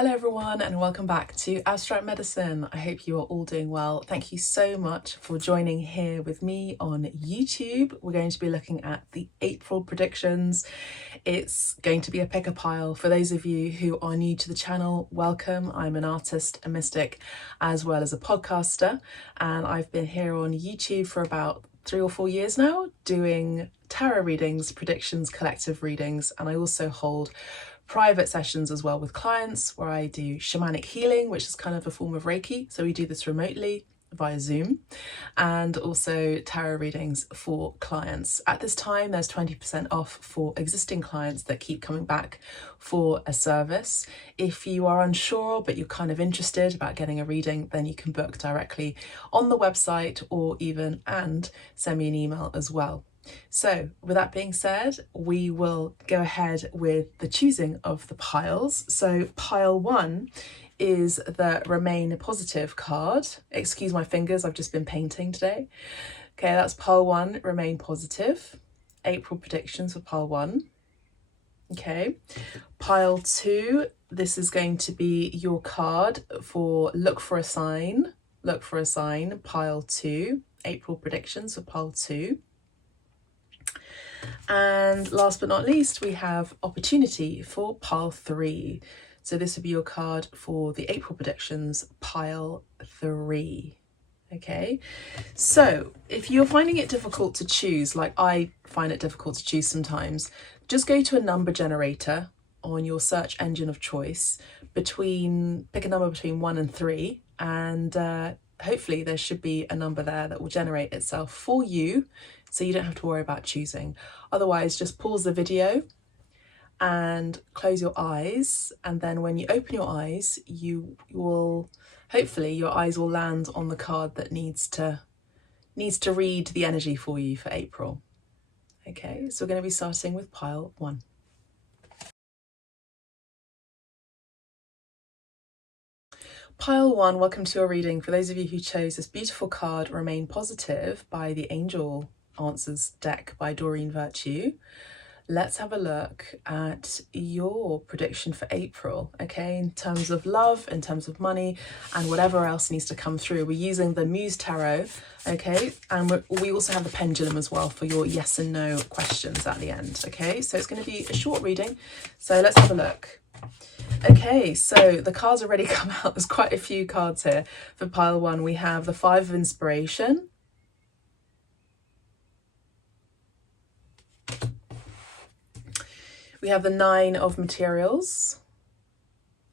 Hello everyone and welcome back to Abstract Medicine. I hope you are all doing well. Thank you so much for joining here with me on YouTube. We're going to be looking at the April predictions. It's going to be a pick a pile. For those of you who are new to the channel, welcome. I'm an artist, a mystic, as well as a podcaster, and I've been here on YouTube for about 3 or 4 years now doing tarot readings, predictions, collective readings, and I also hold private sessions as well with clients where I do shamanic healing, which is kind of a form of Reiki. So we do this remotely via Zoom, and also tarot readings for clients. At this time, there's 20% off for existing clients that keep coming back for a service. If you are unsure, but you're kind of interested about getting a reading, then you can book directly on the website or even send me an email as well. So with that being said, we will go ahead with the choosing of the piles. So pile 1 is the Remain Positive card. Excuse my fingers, I've just been painting today. Okay, that's pile 1, Remain Positive. April predictions for pile 1. Okay, pile 2, this is going to be your card for Look for a Sign. Look for a Sign, pile 2. April predictions for pile 2. And last but not least, we have Opportunity for pile 3. So this would be your card for the April predictions, pile 3. Okay, so if you're finding it difficult to choose, like I find it difficult to choose sometimes, just go to a number generator on your search engine of choice, pick a number between 1 and 3, and hopefully there should be a number there that will generate itself for you, so you don't have to worry about choosing. Otherwise, just pause the video and close your eyes, and then when you open your eyes, hopefully your eyes will land on the card that needs to read the energy for you for April. Okay, so we're going to be starting with pile 1. Pile 1, welcome to your reading. For those of you who chose this beautiful card, Remain Positive, by the Angel Answers deck by Doreen Virtue, let's have a look at your prediction for April, okay, in terms of love, in terms of money, and whatever else needs to come through. We're using the Muse Tarot, okay, and we also have the pendulum as well for your yes and no questions at the end, okay? So it's going to be a short reading, so let's have a look. Okay, so the cards already come out. There's quite a few cards here for pile 1. We have the 5 of Inspiration, we have the 9 of Materials.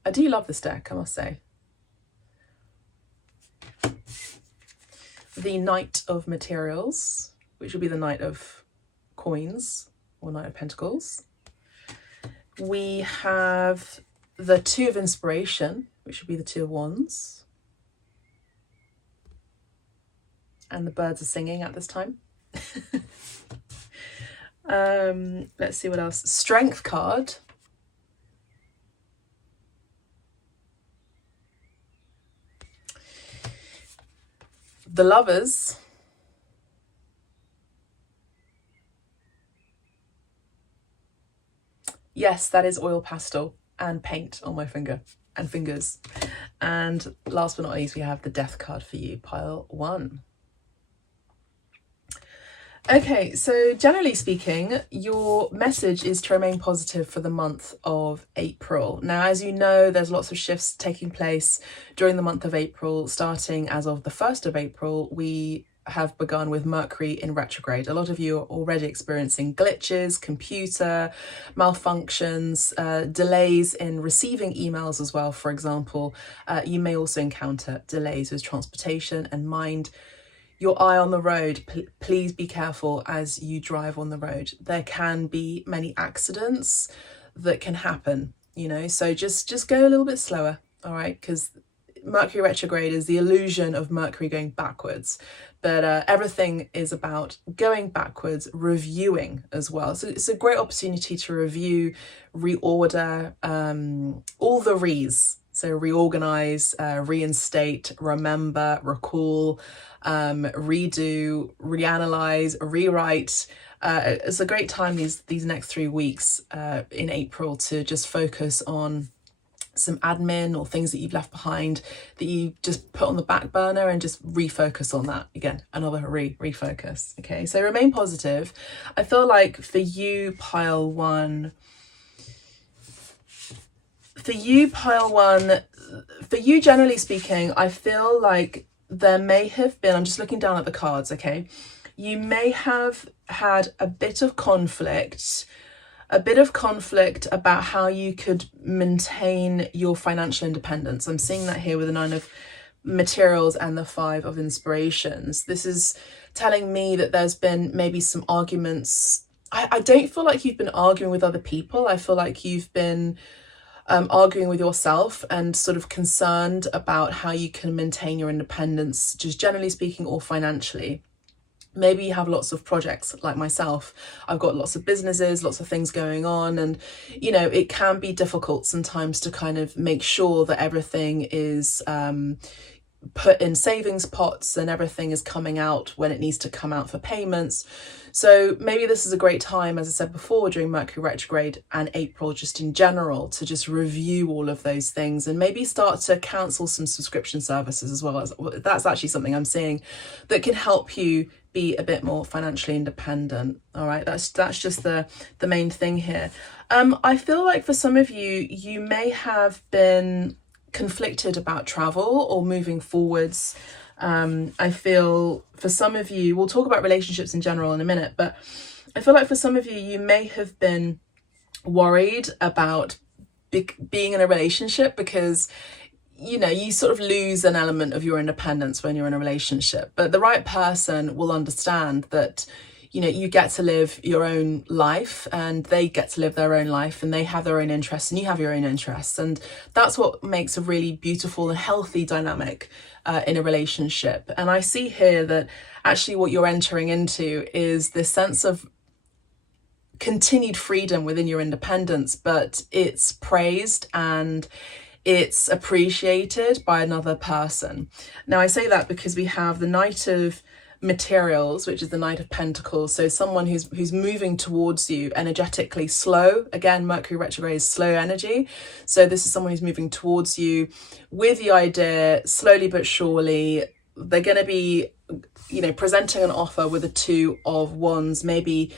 I do love this deck, I must say. The Knight of Materials, which will be the Knight of Coins or Knight of Pentacles. We have the 2 of Inspiration, which would be the 2 of Wands. And the birds are singing at this time. Let's see what else. Strength card. The Lovers. Yes, that is oil pastel and paint on my finger and fingers. And last but not least, we have the Death card for you, pile 1. Okay, so generally speaking, your message is to remain positive for the month of April. Now, as you know, there's lots of shifts taking place during the month of April. Starting as of the 1st of April, we have begun with Mercury in retrograde. A lot of you are already experiencing glitches, computer malfunctions, delays in receiving emails as well, for example. You may also encounter delays with transportation, and mind your eye on the road. Please be careful as you drive on the road. There can be many accidents that can happen, you know, so just go a little bit slower, all right? Because Mercury retrograde is the illusion of Mercury going backwards, but everything is about going backwards, reviewing as well. So it's a great opportunity to review, reorder, all the re's. So reorganize, reinstate, remember, recall, redo, reanalyze, rewrite. It's a great time these next 3 weeks in April to just focus on some admin or things that you've left behind that you just put on the back burner and just refocus on that. Again, another refocus. Okay, so remain positive. I feel like for you, pile one, for you generally speaking, I feel like there may have been, I'm just looking down at the cards, okay, you may have had a bit of conflict about how you could maintain your financial independence. I'm seeing that here with the 9 of materials and the 5 of inspirations. This is telling me that there's been maybe some arguments. I don't feel like you've been arguing with other people. I feel like you've been arguing with yourself and sort of concerned about how you can maintain your independence, just generally speaking, or financially. Maybe you have lots of projects like myself. I've got lots of businesses, lots of things going on. And, you know, it can be difficult sometimes to kind of make sure that everything is put in savings pots and everything is coming out when it needs to come out for payments. So maybe this is a great time, as I said before, during Mercury retrograde and April, just in general, to just review all of those things and maybe start to cancel some subscription services as well. That's actually something I'm seeing that can help you be a bit more financially independent. All right, that's just the main thing here. I feel like for some of you, you may have been conflicted about travel or moving forwards. I feel for some of you, we'll talk about relationships in general in a minute, but I feel like for some of you, you may have been worried about being in a relationship because, you know, you sort of lose an element of your independence when you're in a relationship. But the right person will understand that, you know, you get to live your own life and they get to live their own life, and they have their own interests and you have your own interests. And that's what makes a really beautiful and healthy dynamic in a relationship. And I see here that actually what you're entering into is this sense of continued freedom within your independence, but it's praised and it's appreciated by another person. Now I say that because we have the Knight of Materials, which is the Knight of Pentacles, so someone who's moving towards you energetically, slow. Again, Mercury retrograde is slow energy, so this is someone who's moving towards you with the idea, slowly but surely. They're going to be, you know, presenting an offer with a 2 of Wands. Maybe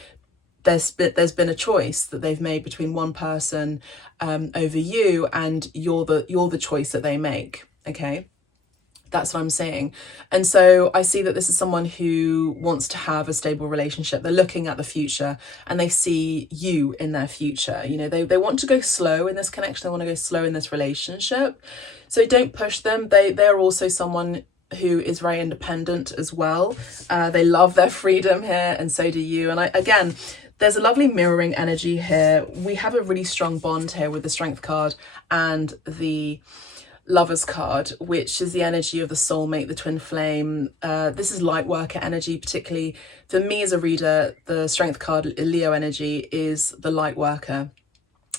there's been a choice that they've made between one person over you, and you're the choice that they make. Okay, that's what I'm saying. And so I see that this is someone who wants to have a stable relationship. They're looking at the future and they see you in their future. You know, they want to go slow in this connection. They want to go slow in this relationship. So don't push them. They're also someone who is very independent as well. They love their freedom here, and so do you. And again, there's a lovely mirroring energy here. We have a really strong bond here with the Strength card and the Lovers card, which is the energy of the soulmate, the twin flame. This is light worker energy, particularly for me as a reader. The Strength card, Leo energy, is the light worker.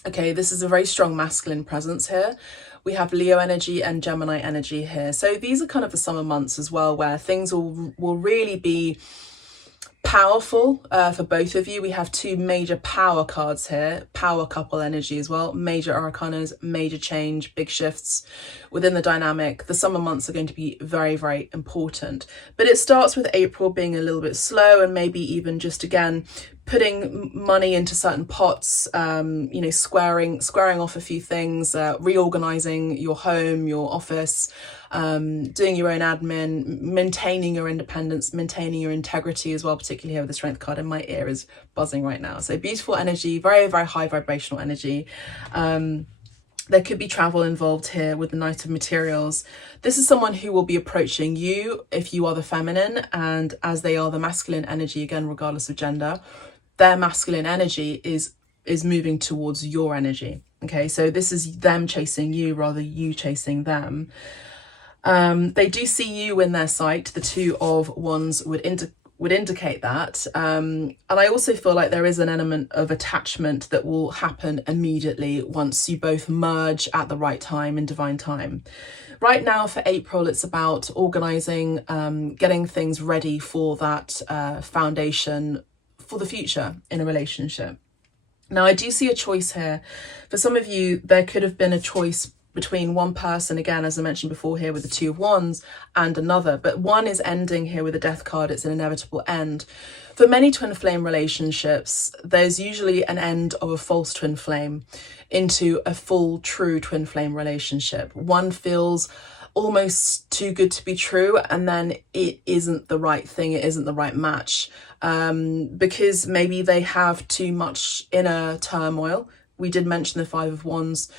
Okay, this is a very strong masculine presence here. We have Leo energy and Gemini energy here. So these are kind of the summer months as well, where things will really be powerful for both of you. We have 2 major power cards here, power couple energy as well, major arcanas, major change, big shifts within the dynamic. The summer months are going to be very, very important. But it starts with April being a little bit slow, and maybe even just, again, putting money into certain pots, you know, squaring off a few things, reorganizing your home, your office, doing your own admin, maintaining your independence, maintaining your integrity as well, particularly here with the Strength card. And my ear is buzzing right now. So beautiful energy, very, very high vibrational energy. There could be travel involved here with the Knight of Materials. This is someone who will be approaching you if you are the feminine, and as they are the masculine energy, again, regardless of gender, their masculine energy is moving towards your energy. Okay, so this is them chasing you rather you chasing them. They do see you in their sight. The 2 of Wands would indicate that. And I also feel like there is an element of attachment that will happen immediately once you both merge at the right time, in divine time. Right now for April, it's about organizing, getting things ready for that foundation for the future in a relationship. Now, I do see a choice here. For some of you, there could have been a choice between one person, again, as I mentioned before here with the Two of Wands, and another, but one is ending here with the Death card. It's an inevitable end. For many twin flame relationships, there's usually an end of a false twin flame into a full true twin flame relationship. One feels almost too good to be true, and then it isn't the right thing, it isn't the right match, because maybe they have too much inner turmoil. We did mention the Five of Wands,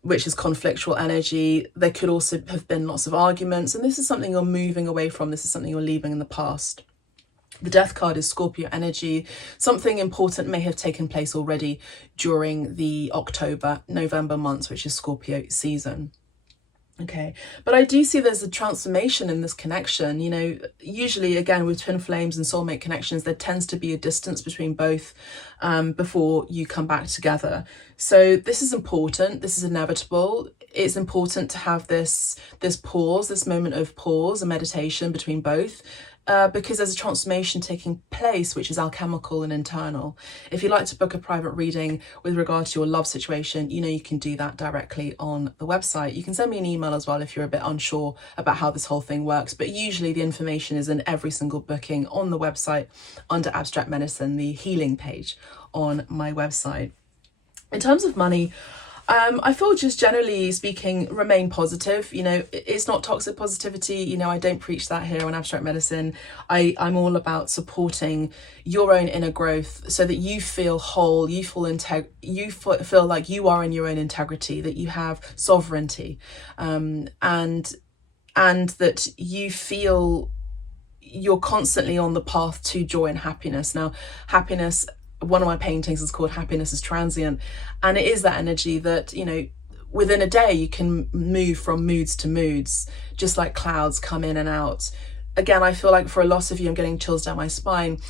which is conflictual energy. There could also have been lots of arguments, and this is something you're moving away from. This is something you're leaving in the past. The Death card is Scorpio energy. Something important may have taken place already during the November months, which is Scorpio season. Okay, but I do see there's a transformation in this connection. You know, usually, again, with twin flames and soulmate connections, there tends to be a distance between both before you come back together. So this is important. This is inevitable. It's important to have this pause, this moment of pause and meditation between both. Because there's a transformation taking place, which is alchemical and internal. If you'd like to book a private reading with regard to your love situation, you know, you can do that directly on the website. You can send me an email as well if you're a bit unsure about how this whole thing works, but usually the information is in every single booking on the website under Abstract Medicine, the healing page on my website. In terms of money, I feel, just generally speaking, remain positive. You know, it's not toxic positivity. You know, I don't preach that here on Abstract Medicine. I'm all about supporting your own inner growth so that you feel whole, you feel like you are in your own integrity, that you have sovereignty, and that you feel you're constantly on the path to joy and happiness. Now, happiness, one of my paintings is called Happiness is Transient, and it is that energy that, you know, within a day you can move from moods to moods, just like clouds come in and out. Again, I feel like for a lot of you, I'm getting chills down my spine.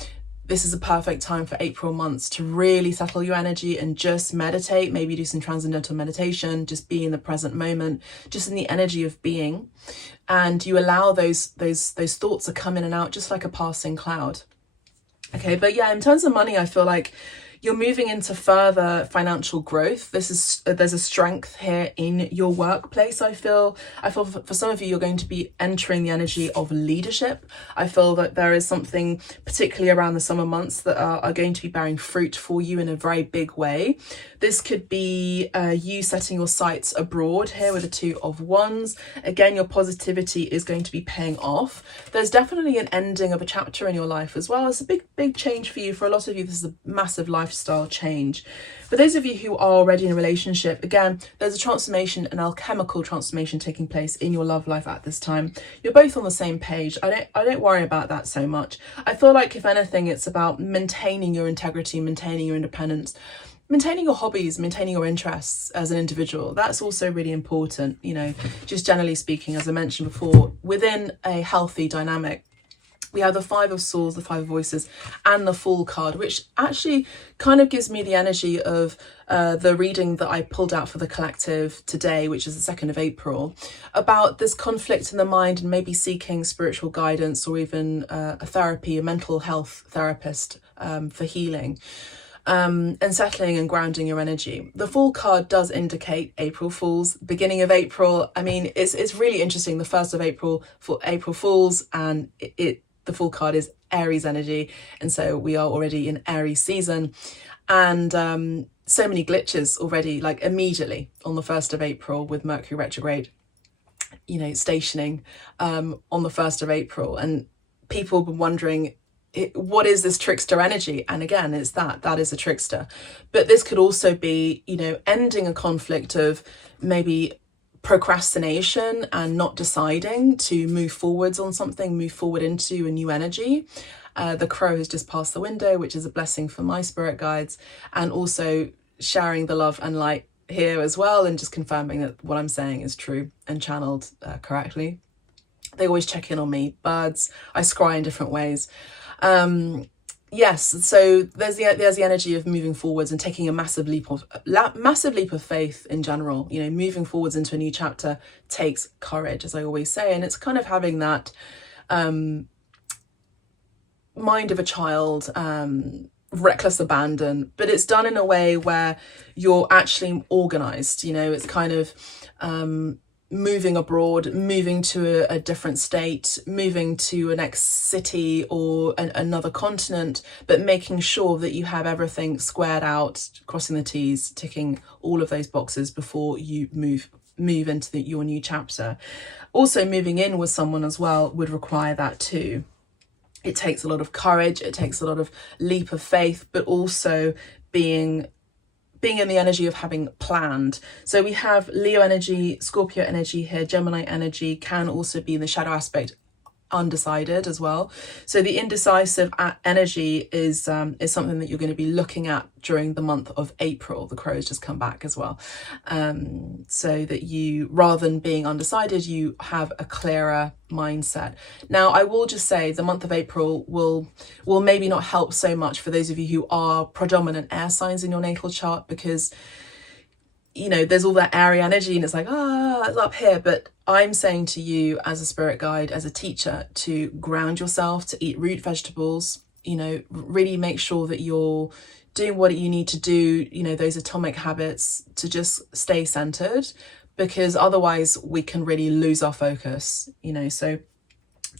This is a perfect time for April months to really settle your energy and just meditate, maybe do some transcendental meditation, just be in the present moment, just in the energy of being, and you allow those thoughts to come in and out just like a passing cloud. Okay, but yeah, in terms of money, I feel like you're moving into further financial growth. There's a strength here in your workplace. I feel for some of you, you're going to be entering the energy of leadership. I feel that there is something, particularly around the summer months, that are going to be bearing fruit for you in a very big way. This could be you setting your sights abroad here with the Two of Wands. Again, your positivity is going to be paying off. There's definitely an ending of a chapter in your life as well. It's a big change for you. For a lot of you, this is a massive lifestyle change. For those of you who are already in a relationship, again, there's a transformation, an alchemical transformation taking place in your love life at this time. You're both on the same page. I don't worry about that so much. I feel like, if anything, it's about maintaining your integrity, maintaining your independence, maintaining your hobbies, maintaining your interests as an individual. That's also really important, you know, just generally speaking, as I mentioned before, within a healthy dynamic. We have the Five of Swords, the Five of Voices, and the Fool card, which actually kind of gives me the energy of the reading that I pulled out for the collective today, which is the 2nd of April, about this conflict in the mind and maybe seeking spiritual guidance or even a therapy, a mental health therapist for healing. And settling and grounding your energy. The Fool card does indicate April Fools, beginning of April. I mean, it's really interesting. The 1st of April for April Fools, and the Fool card is Aries energy, and so we are already in Aries season, and so many glitches already, like immediately on the 1st of April with Mercury retrograde, you know, stationing on the 1st of April, and people have been wondering, what is this trickster energy? And again, it's that is a trickster. But this could also be, you know, ending a conflict of maybe procrastination and not deciding to move forwards on something, move forward into a new energy. The crow has just passed the window, which is a blessing for my spirit guides, and also sharing the love and light here as well, and just confirming that what I'm saying is true and channeled correctly. They always check in on me. Birds, I scry in different ways. Yes, so there's the energy of moving forwards and taking a massive leap of faith in general. You know, moving forwards into a new chapter takes courage, as I always say, and it's kind of having that mind of a child, reckless abandon, but it's done in a way where you're actually organized. You know, it's kind of moving abroad, moving to a different state, moving to a next city or another continent, but making sure that you have everything squared out, crossing the T's, ticking all of those boxes before you move into your new chapter. Also, moving in with someone as well would require that too. It takes a lot of courage, it takes a lot of leap of faith, but also being in the energy of having planned. So we have Leo energy, Scorpio energy here, Gemini energy can also be in the shadow aspect, undecided as well. So the indecisive energy is something that you're going to be looking at during the month of April. The crows just come back as well, so that you, rather than being undecided, you have a clearer mindset. Now, I will just say the month of April will maybe not help so much for those of you who are predominant air signs in your natal chart, because you know, there's all that airy energy and it's like, it's up here. But I'm saying to you as a spirit guide, as a teacher, to ground yourself, to eat root vegetables, you know, really make sure that you're doing what you need to do, you know, those atomic habits to just stay centered, because otherwise we can really lose our focus, you know. So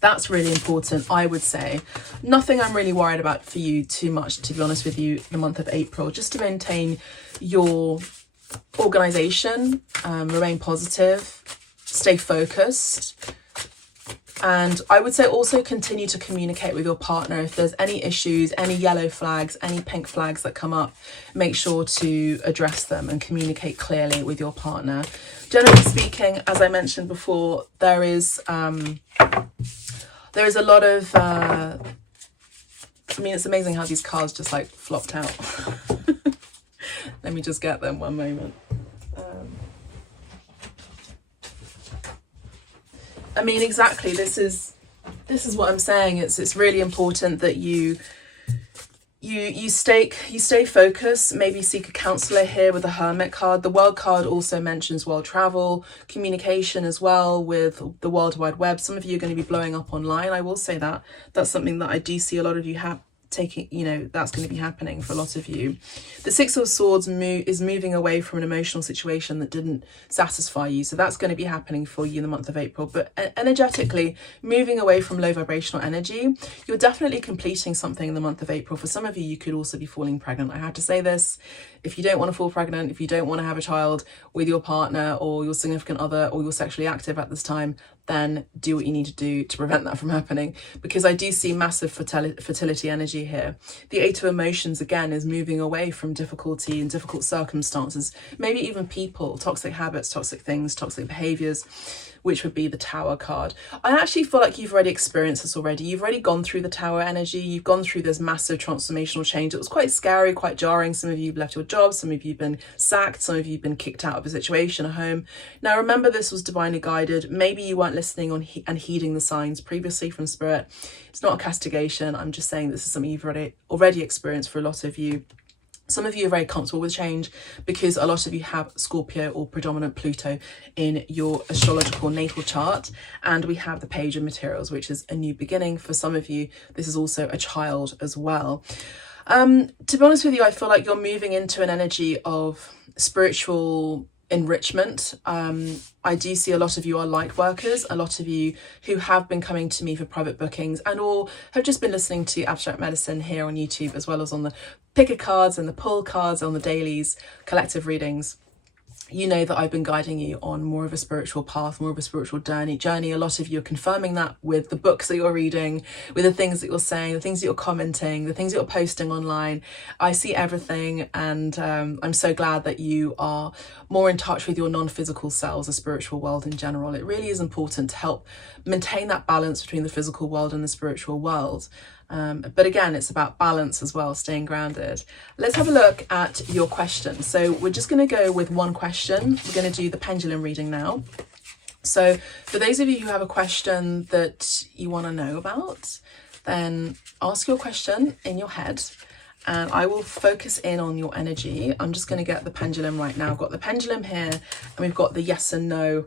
that's really important, I would say. Nothing I'm really worried about for you too much, to be honest with you, the month of April, just to maintain your organization, remain positive, stay focused, and I would say also continue to communicate with your partner. If there's any issues, any yellow flags, any pink flags that come up, make sure to address them and communicate clearly with your partner. Generally speaking, as I mentioned before, there is a lot of I mean, it's amazing how these cards just like flopped out. Let me just get them one moment. I mean, exactly, this is what I'm saying. It's really important that you stay focused. Maybe seek a counselor here with the Hermit card. The World card also mentions world travel, communication as well with the World Wide Web. Some of you are going to be blowing up online. I will say that that's something that I do see a lot of you taking, you know, that's going to be happening for a lot of you. The Six of Swords is moving away from an emotional situation that didn't satisfy you, so that's going to be happening for you in the month of April. But energetically, moving away from low vibrational energy, you're definitely completing something in the month of April. For some of you, you could also be falling pregnant. I have to say this: if you don't want to fall pregnant, if you don't want to have a child with your partner or your significant other, or you're sexually active at this time, then do what you need to do to prevent that from happening, because I do see massive fertility energy here. The Eight of Emotions, again, is moving away from difficulty and difficult circumstances, maybe even people, toxic habits, toxic things, toxic behaviors, which would be the Tower card. I actually feel like you've already experienced this already. You've already gone through the Tower energy. You've gone through this massive transformational change. It was quite scary, quite jarring. Some of you have left your jobs. Some of you have been sacked. Some of you have been kicked out of a situation, a home. Now, remember, this was divinely guided. Maybe you weren't listening and heeding the signs previously from Spirit. It's not a castigation. I'm just saying this is something you've already experienced for a lot of you. Some of you are very comfortable with change because a lot of you have Scorpio or predominant Pluto in your astrological natal chart. And we have the Page of Materials, which is a new beginning. For some of you, this is also a child as well. To be honest with you, I feel like you're moving into an energy of spiritual enrichment. I do see a lot of you are light workers, a lot of you who have been coming to me for private bookings and or have just been listening to Abstract Medicine here on YouTube, as well as on the picker cards and the pull cards on the dailies, collective readings. You know that I've been guiding you on more of a spiritual path, more of a spiritual journey. A lot of you are confirming that with the books that you're reading, with the things that you're saying, the things that you're commenting, the things that you're posting online. I see everything, and I'm so glad that you are more in touch with your non-physical selves, the spiritual world in general. It really is important to help maintain that balance between the physical world and the spiritual world. But again, it's about balance as well, staying grounded. Let's have a look at your question. So we're just going to go with one question. We're going to do the pendulum reading now. So for those of you who have a question that you want to know about, then ask your question in your head and I will focus in on your energy. I'm just going to get the pendulum right now. I've got the pendulum here and we've got the yes and no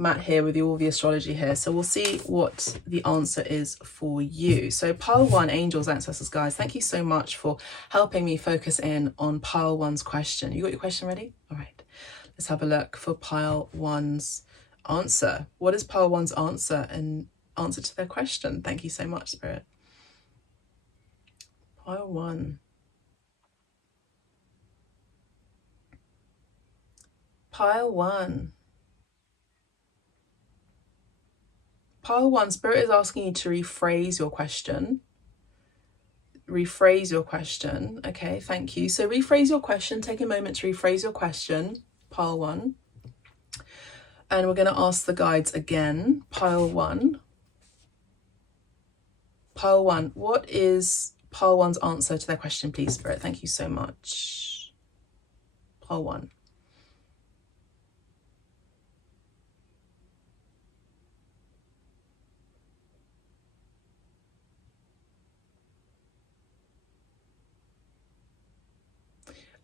Matt here with you, all the astrology here. So we'll see what the answer is for you. So pile 1, angels, ancestors, guys, thank you so much for helping me focus in on pile 1's question. You got your question ready? All right, let's have a look for pile 1's answer. What is pile 1's answer and answer to their question? Thank you so much, Spirit. Pile 1. Pile 1. Pile 1, Spirit is asking you to rephrase your question. Rephrase your question. Okay, thank you. So rephrase your question. Take a moment to rephrase your question, pile 1. And we're going to ask the guides again. Pile 1. Pile 1. What is pile 1's answer to their question, please, Spirit? Thank you so much. Pile 1.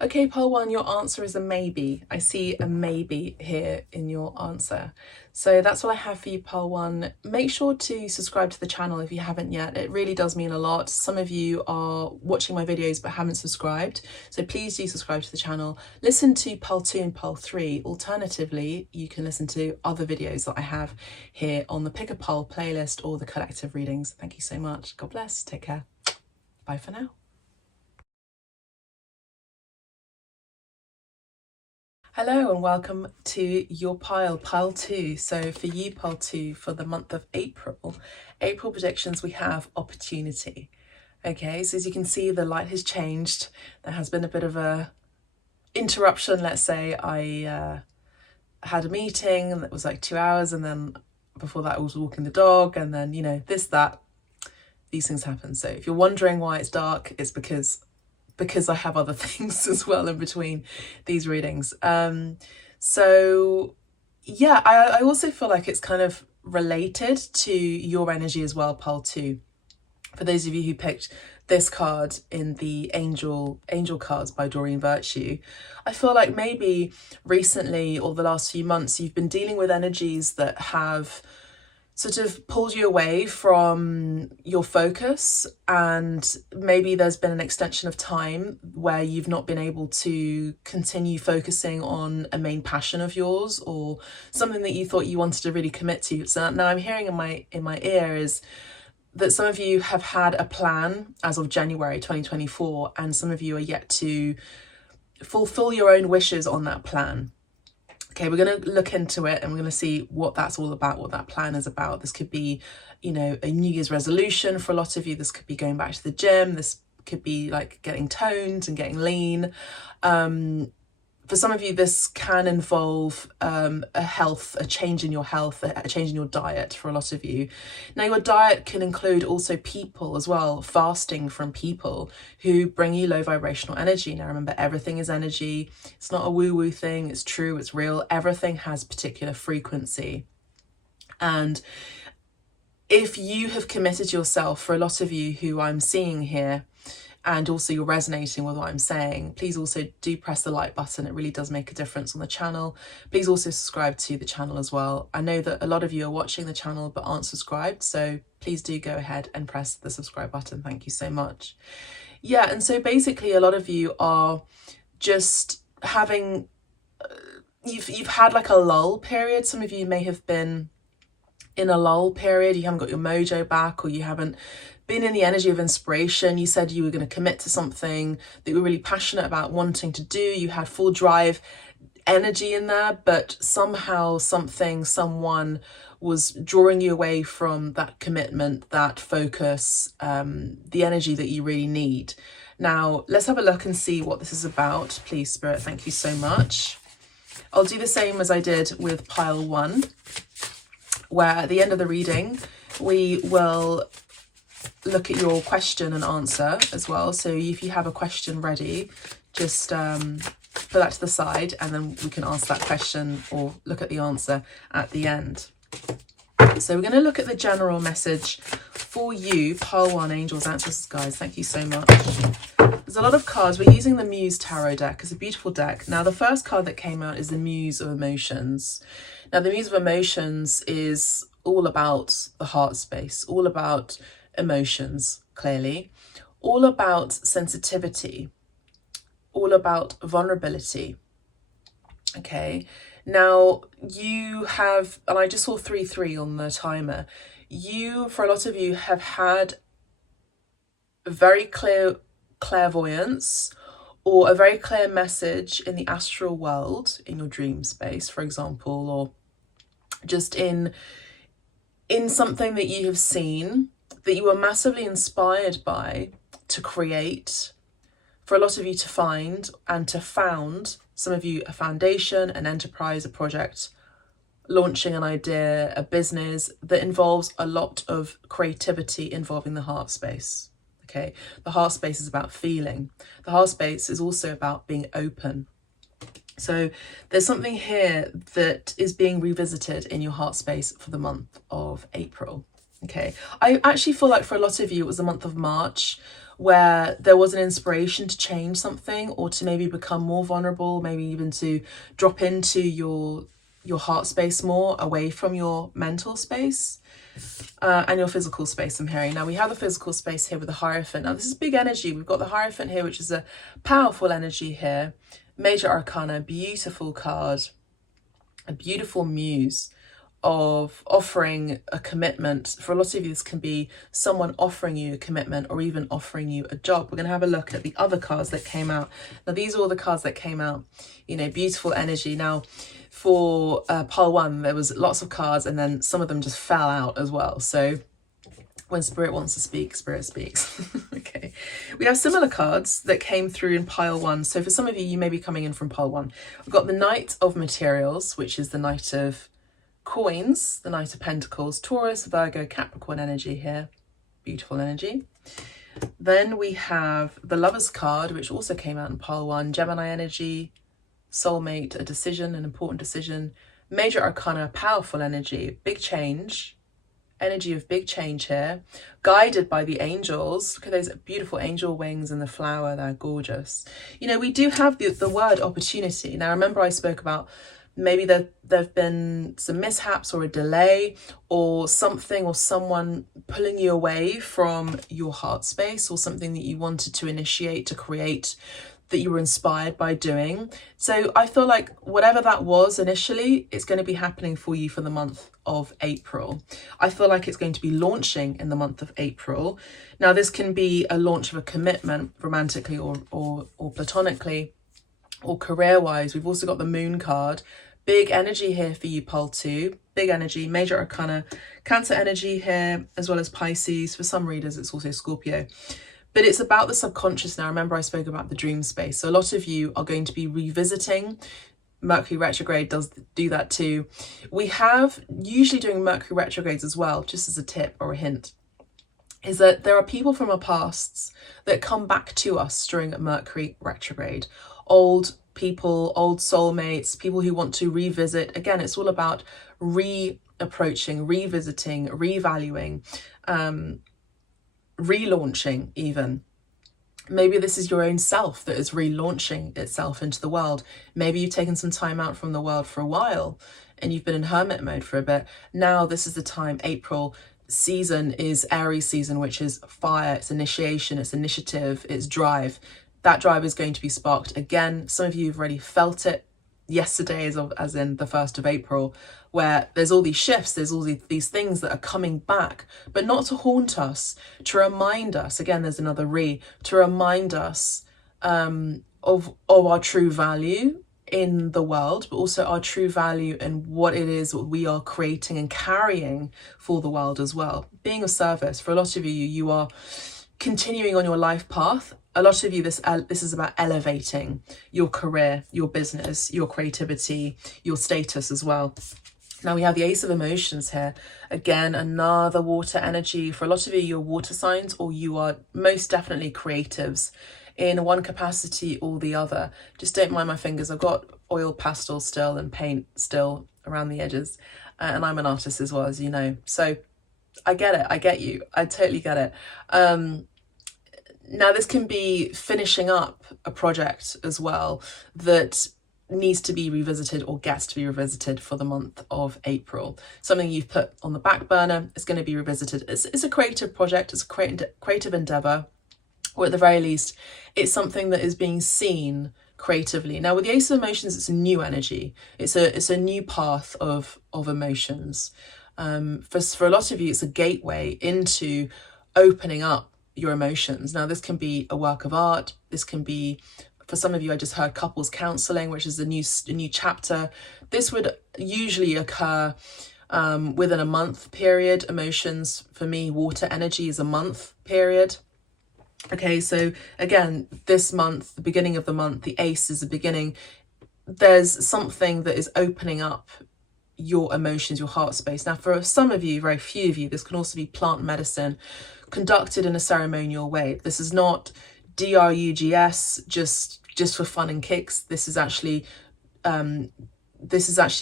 Okay, pile 1, your answer is a maybe. I see a maybe here in your answer. So that's what I have for you, pile 1. Make sure to subscribe to the channel if you haven't yet. It really does mean a lot. Some of you are watching my videos but haven't subscribed. So please do subscribe to the channel. Listen to pile 2 and pile 3. Alternatively, you can listen to other videos that I have here on the Pick a Pile playlist or the collective readings. Thank you so much. God bless. Take care. Bye for now. Hello and welcome to your pile 2. So for you, pile 2, for the month of April predictions, we have opportunity. Okay, so as you can see, the light has changed. There has been a bit of a interruption, let's say. I had a meeting that was like 2 hours, and then before that I was walking the dog, and then, you know, this, that, these things happen. So if you're wondering why it's dark, it's because I have other things as well in between these readings. So yeah, I also feel like it's kind of related to your energy as well, pile 2. For those of you who picked this card in the Angel cards by Doreen Virtue, I feel like maybe recently or the last few months you've been dealing with energies that have sort of pulled you away from your focus, and maybe there's been an extension of time where you've not been able to continue focusing on a main passion of yours or something that you thought you wanted to really commit to. So now I'm hearing in my ear is that some of you have had a plan as of January 2024, and some of you are yet to fulfill your own wishes on that plan. Okay, we're going to look into it and we're going to see what that's all about, what that plan is about. This could be, you know, a New Year's resolution for a lot of you. This could be going back to the gym. This could be like getting toned and getting lean. For some of you, this can involve a change in your health, a change in your diet for a lot of you. Now, your diet can include also people as well, fasting from people who bring you low vibrational energy. Now, remember, everything is energy. It's not a woo-woo thing. It's true. It's real. Everything has particular frequency. And if you have committed yourself, for a lot of you who I'm seeing here, and also you're resonating with what I'm saying, please also do press the like button. It really does make a difference on the channel. Please also subscribe to the channel as well. I know that a lot of you are watching the channel but aren't subscribed, so please do go ahead and press the subscribe button. Thank you so much. Yeah, and so basically a lot of you are just having, you've had like a lull period. Some of you may have been in a lull period. You haven't got your mojo back, or you haven't been in the energy of inspiration. You said you were going to commit to something that you were really passionate about wanting to do. You had full drive energy in there, but somehow someone was drawing you away from that commitment, that focus, the energy that you really need. Now, let's have a look and see what this is about. Please, Spirit, thank you so much. I'll do the same as I did with pile 1, where at the end of the reading, we will look at your question and answer as well. So if you have a question ready, just put that to the side, and then we can ask that question or look at the answer at the end. So we're going to look at the general message for you, pile 1, angels, ancestors, guys. Thank you so much. there's a lot of cards. We're using the Muse Tarot deck. It's a beautiful deck. Now, the first card that came out is the Muse of Emotions. Now, the Muse of Emotions is all about the heart space, all about emotions, clearly, all about sensitivity, all about vulnerability. Okay, now you have, and I just saw 3-3 on the timer, you, for a lot of you, have had a very clear clairvoyance or a very clear message in the astral world, in your dream space, for example, or just in something that you have seen that you were massively inspired by to create, for a lot of you to find and to found, some of you a foundation, an enterprise, a project, launching an idea, a business that involves a lot of creativity involving the heart space. Okay, the heart space is about feeling. The heart space is also about being open. So there's something here that is being revisited in your heart space for the month of April. Okay, I actually feel like for a lot of you, it was the month of March where there was an inspiration to change something, or to maybe become more vulnerable, maybe even to drop into your heart space more, away from your mental space and your physical space, I'm hearing. Now, we have the physical space here with the Hierophant. Now, this is big energy. We've got the Hierophant here, which is a powerful energy here. Major Arcana, beautiful card, a beautiful muse of offering a commitment. For a lot of you, this can be someone offering you a commitment or even offering you a job. We're going to have a look at the other cards that came out. Now, these are all the cards that came out, you know, beautiful energy. Now, for pile one, there was lots of cards, and then some of them just fell out as well. So when Spirit wants to speak, Spirit speaks. Okay, we have similar cards that came through in pile one. So for some of you, you may be coming in from pile one. We've got the Knight of Materials, which is the Knight of Coins, the Knight of Pentacles, Taurus, Virgo, Capricorn energy here. Beautiful energy. Then we have the Lovers card, which also came out in pile one. Gemini energy, soulmate, a decision, an important decision. Major Arcana, powerful energy, big change, energy of big change here, guided by the angels. Look at those beautiful angel wings and the flower, they're gorgeous. You know, we do have the word opportunity. Now, remember I spoke about maybe there've been some mishaps or a delay or something or someone pulling you away from your heart space, or something that you wanted to initiate, to create, that you were inspired by doing. So I feel like whatever that was initially, it's going to be happening for you for the month of April. I feel like it's going to be launching in the month of April. Now, this can be a launch of a commitment, romantically or platonically, or career-wise. We've also got the Moon card. Big energy here for you, pole 2. Big energy, Major Arcana, Cancer energy here, as well as Pisces. For some readers, it's also Scorpio. But it's about the subconscious now. Remember, I spoke about the dream space. So a lot of you are going to be revisiting. Mercury retrograde does do that too. We have, usually doing Mercury retrogrades as well, just as a tip or a hint, is that there are people from our pasts that come back to us during Mercury retrograde. Old people, old soulmates, people who want to revisit. Again, it's all about reapproaching, revisiting, revaluing, relaunching even. Maybe this is your own self that is relaunching itself into the world. Maybe you've taken some time out from the world for a while and you've been in hermit mode for a bit. Now this is the time. April season is Aries season, which is fire, it's initiation, it's initiative, it's drive. That drive is going to be sparked again. Some of you have already felt it yesterday, as in the 1st of April, where there's all these shifts, there's all these things that are coming back, but not to haunt us, to remind us, again, there's another to remind us of our true value in the world, but also our true value in what it is we are creating and carrying for the world as well. Being of service. For a lot of you, you are continuing on your life path. A lot of you, this is about elevating your career, your business, your creativity, your status as well. Now we have the Ace of Emotions here. Again, another water energy. For a lot of you, you're water signs, or you are most definitely creatives in one capacity or the other. Just don't mind my fingers. I've got oil pastel still and paint still around the edges. And I'm an artist as well, as you know. So I get it. I get you. I totally get it. Now this can be finishing up a project as well that needs to be revisited or gets to be revisited for the month of April. Something you've put on the back burner is going to be revisited. It's a creative project, it's a creative endeavor, or at the very least, it's something that is being seen creatively. Now with the Ace of Emotions, it's a new energy. It's a new path of emotions. For a lot of you, it's a gateway into opening up your emotions. Now this can be a work of art. This can be, for some of you, I just heard couples counseling, which is a new chapter. This would usually occur within a month period. Emotions, for me, water energy is a month period. Okay, so again, this month, the beginning of the month, the Ace is the beginning. There's something that is opening up your emotions, your heart space. Now, for some of you, very few of you, this can also be plant medicine conducted in a ceremonial way. This is not drugs just for fun and kicks. This is actually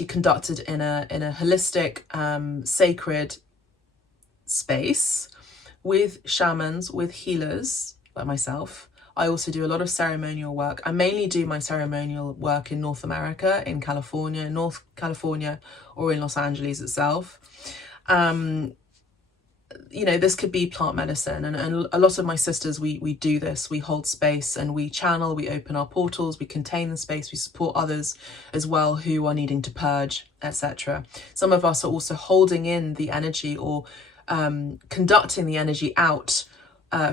conducted in a holistic, sacred space with shamans, with healers like myself. I also do a lot of ceremonial work. I mainly do my ceremonial work in North America, in California, North California, or in Los Angeles itself. You know, this could be plant medicine, and a lot of my sisters, we do this. We hold space and we channel, we open our portals, we contain the space, we support others as well who are needing to purge, etc. Some of us are also holding in the energy or conducting the energy out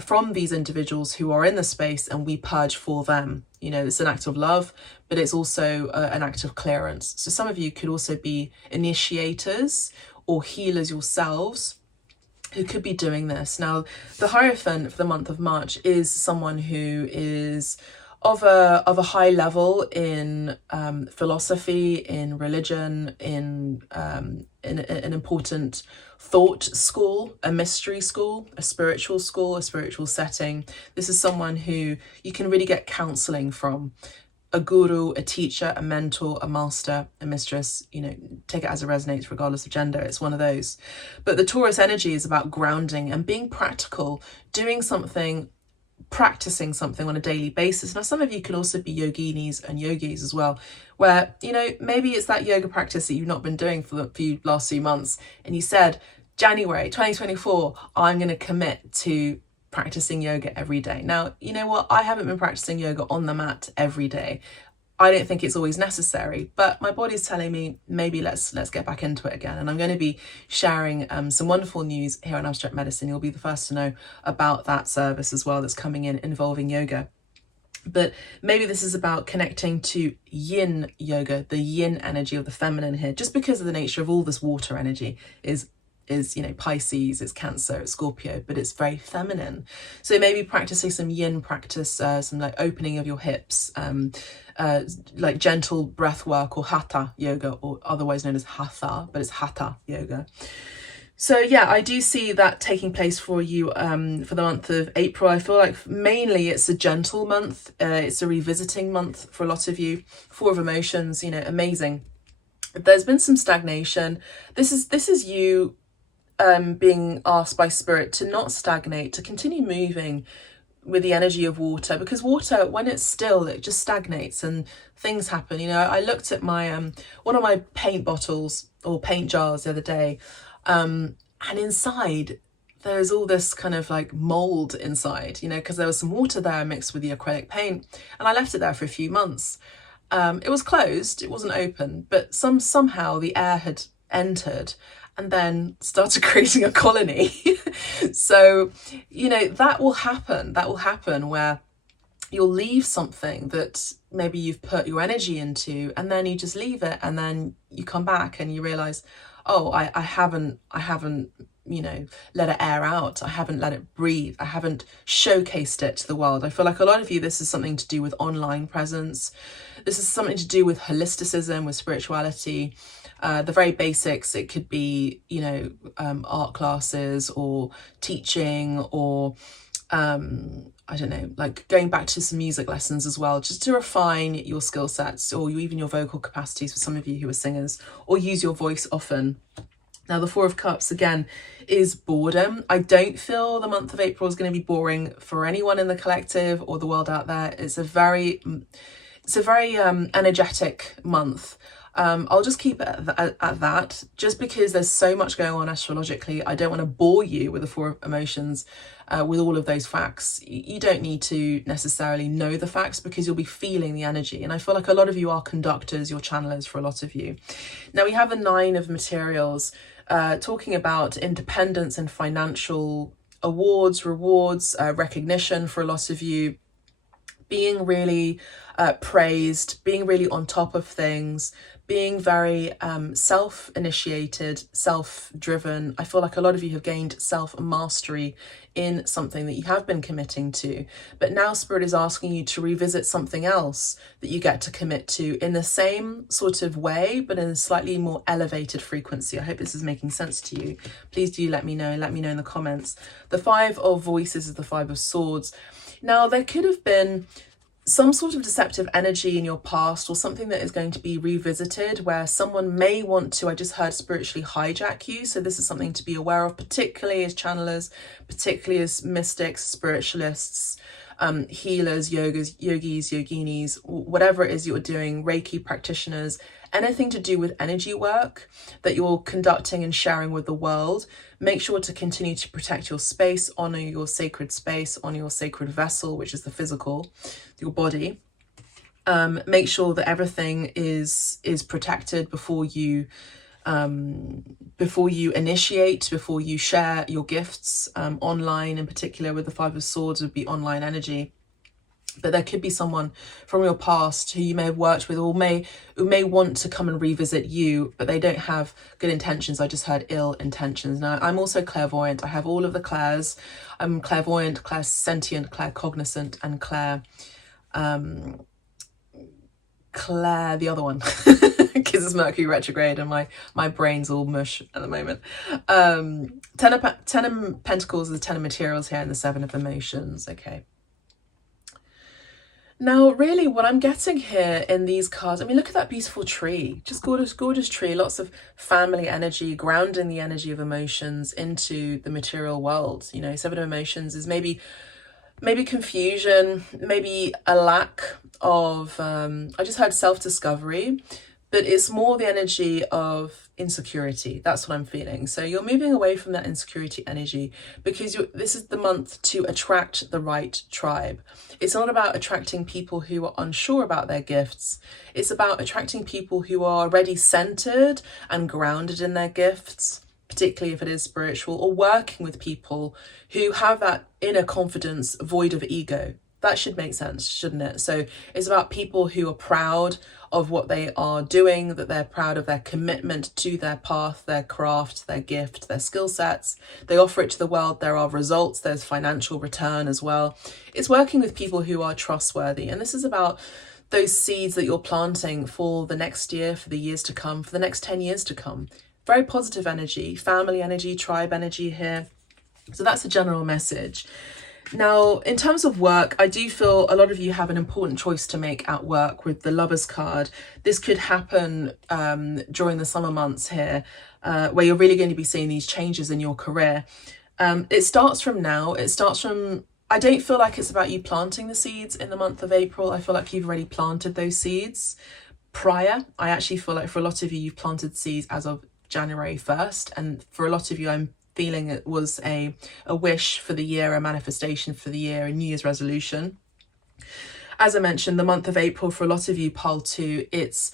from these individuals who are in the space, and we purge for them. You know, it's an act of love, but it's also an act of clearance. So some of you could also be initiators or healers yourselves who could be doing this. Now, the Hierophant for the month of March is someone who is of a high level in philosophy, in religion, in an important thought school, a mystery school, a spiritual setting. This is someone who you can really get counseling from. A guru, a teacher, a mentor, a master, a mistress, you know, take it as it resonates regardless of gender. It's one of those. But the Taurus energy is about grounding and being practical, doing something, practicing something on a daily basis. Now, some of you can also be yoginis and yogis as well, where, you know, maybe it's that yoga practice that you've not been doing for the last few months, and you said, January 2024, I'm going to commit to practicing yoga every day. Now, you know what? I haven't been practicing yoga on the mat every day. I don't think it's always necessary, but my body's telling me maybe let's get back into it again. And I'm going to be sharing some wonderful news here on Abstract Medicine. You'll be the first to know about that service as well that's coming in involving yoga. But maybe this is about connecting to yin yoga, the yin energy of the feminine here, just because of the nature of all this water energy is, you know, Pisces, it's Cancer, it's Scorpio, but it's very feminine. So maybe practicing some yin practice, some like opening of your hips, like gentle breath work, or hatha yoga, or otherwise known as hatha, but it's hatha yoga. So yeah, I do see that taking place for you for the month of April. I feel like mainly it's a gentle month. It's a revisiting month for a lot of you. Four of Emotions, you know, amazing. There's been some stagnation. This is you being asked by Spirit to not stagnate, to continue moving with the energy of water, because water, when it's still, it just stagnates and things happen. You know, I looked at my one of my paint bottles or paint jars the other day, and inside there's all this kind of like mold inside, you know, because there was some water there mixed with the acrylic paint, and I left it there for a few months. It was closed, it wasn't open, but somehow the air had entered and then started creating a colony. So, you know, that will happen where you'll leave something that maybe you've put your energy into, and then you just leave it, and then you come back and you realize, oh, I haven't, you know, let it air out. I haven't let it breathe. I haven't showcased it to the world. I feel like a lot of you, this is something to do with online presence. This is something to do with holisticism, with spirituality. The very basics. It could be, you know, art classes or teaching, or I don't know, like going back to some music lessons as well, just to refine your skill sets, or even your vocal capacities for some of you who are singers or use your voice often. Now, the Four of Cups, again, is boredom. I don't feel the month of April is going to be boring for anyone in the collective or the world out there. It's a very energetic month. I'll just keep it at that, just because there's so much going on astrologically. I don't want to bore you with the Four of Emotions, with all of those facts. You don't need to necessarily know the facts, because you'll be feeling the energy. And I feel like a lot of you are conductors, you're channelers for a lot of you. Now we have a Nine of Materials, talking about independence and financial awards, rewards, recognition for a lot of you, being really praised, being really on top of things, being very self-initiated, self-driven. I feel like a lot of you have gained self-mastery in something that you have been committing to. But now Spirit is asking you to revisit something else that you get to commit to in the same sort of way, but in a slightly more elevated frequency. I hope this is making sense to you. Please do let me know. Let me know in the comments. The Five of Voices is the Five of Swords. Now, there could have been some sort of deceptive energy in your past, or something that is going to be revisited, where someone may want to, I just heard, spiritually hijack you. So this is something to be aware of, particularly as channelers, particularly as mystics, spiritualists, healers, yogis, yoginis, whatever it is you're doing, Reiki practitioners, anything to do with energy work that you're conducting and sharing with the world. Make sure to continue to protect your space, honor your sacred space, honor your sacred vessel, which is the physical, your body. Make sure that everything is protected before you initiate, before you share your gifts, online in particular. With the Five of Swords would be online energy. But there could be someone from your past who you may have worked with, or who may want to come and revisit you, but they don't have good intentions. I just heard ill intentions. Now, I'm also clairvoyant. I have all of the clairs. I'm clairvoyant, clairsentient, claircognizant, and Claire, the other one, because it's Mercury retrograde and my brain's all mush at the moment. Ten of Pentacles is the Ten of Materials here, and the Seven of Emotions. Okay. Now, really what I'm getting here in these cards, I mean, look at that beautiful tree, just gorgeous, gorgeous tree, lots of family energy, grounding the energy of emotions into the material world. You know, Seven of Emotions is maybe confusion, maybe a lack of, I just heard self-discovery, but it's more the energy of insecurity. That's what I'm feeling. So you're moving away from that insecurity energy, because this is the month to attract the right tribe. It's not about attracting people who are unsure about their gifts. It's about attracting people who are already centered and grounded in their gifts, particularly if it is spiritual, or working with people who have that inner confidence void of ego. That should make sense, shouldn't it? So it's about people who are proud of what they are doing, that they're proud of their commitment to their path, their craft, their gift, their skill sets. They offer it to the world. There are results. There's financial return as well. It's working with people who are trustworthy. And this is about those seeds that you're planting for the next year, for the years to come, for the next 10 years to come. Very positive energy, family energy, tribe energy here. So that's a general message. Now, in terms of work, I do feel a lot of you have an important choice to make at work with the Lovers card. This could happen during the summer months here, where you're really going to be seeing these changes in your career. It starts from now. It starts from, I don't feel like it's about you planting the seeds in the month of April. I feel like you've already planted those seeds prior. I actually feel like for a lot of you, you've planted seeds as of January 1st. And for a lot of you, I'm feeling it was a wish for the year, a manifestation for the year, a New Year's resolution. As I mentioned, the month of April, for a lot of you, Pile 2, this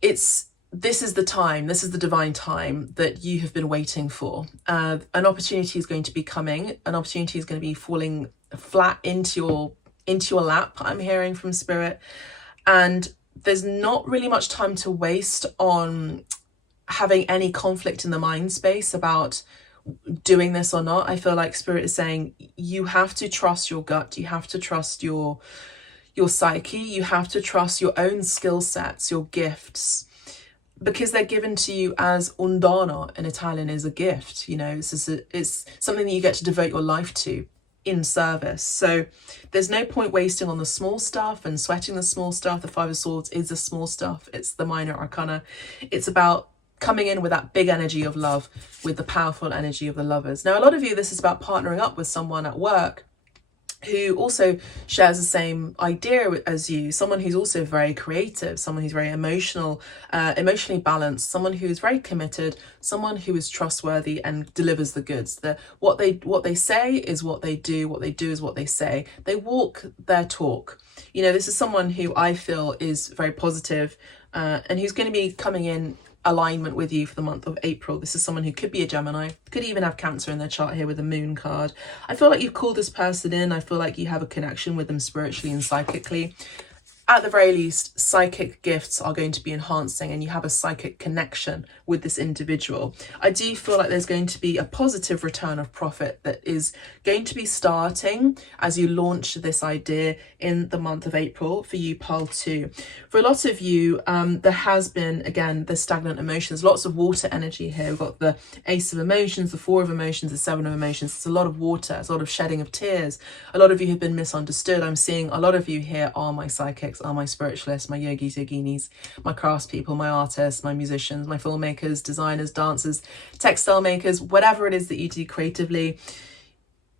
is the time, this is the divine time that you have been waiting for. An opportunity is going to be coming. An opportunity is going to be falling flat into your lap, I'm hearing from Spirit. And there's not really much time to waste on having any conflict in the mind space about doing this or not. I feel like Spirit is saying you have to trust your gut, you have to trust your psyche, you have to trust your own skill sets, your gifts, because they're given to you as un dono in Italian, is a gift. You know, it's something that you get to devote your life to in service. So there's no point wasting on the small stuff and sweating the small stuff. The Five of Swords is the small stuff. It's the minor arcana. It's about coming in with that big energy of love, with the powerful energy of the Lovers. Now, a lot of you, this is about partnering up with someone at work who also shares the same idea as you, someone who's also very creative, someone who's very emotionally balanced, someone who is very committed, someone who is trustworthy and delivers the goods. What they say is what they do is what they say. They walk their talk. You know, this is someone who I feel is very positive, and who's going to be coming in alignment with you for the month of April. This is someone who could be a Gemini, could even have Cancer in their chart here with the Moon card. I feel like you've called this person in. I feel like you have a connection with them spiritually and psychically. At the very least, psychic gifts are going to be enhancing, and you have a psychic connection with this individual. I do feel like there's going to be a positive return of profit that is going to be starting as you launch this idea in the month of April for you, Pile 2. For a lot of you, there has been, again, the stagnant emotions, lots of water energy here. We've got the Ace of Emotions, the Four of Emotions, the Seven of Emotions. It's a lot of water, it's a lot of shedding of tears. A lot of you have been misunderstood. I'm seeing a lot of you here are my psychics, are my spiritualists, my yogis, yoginis, my craftspeople, my artists, my musicians, my filmmakers, designers, dancers, textile makers, whatever it is that you do creatively.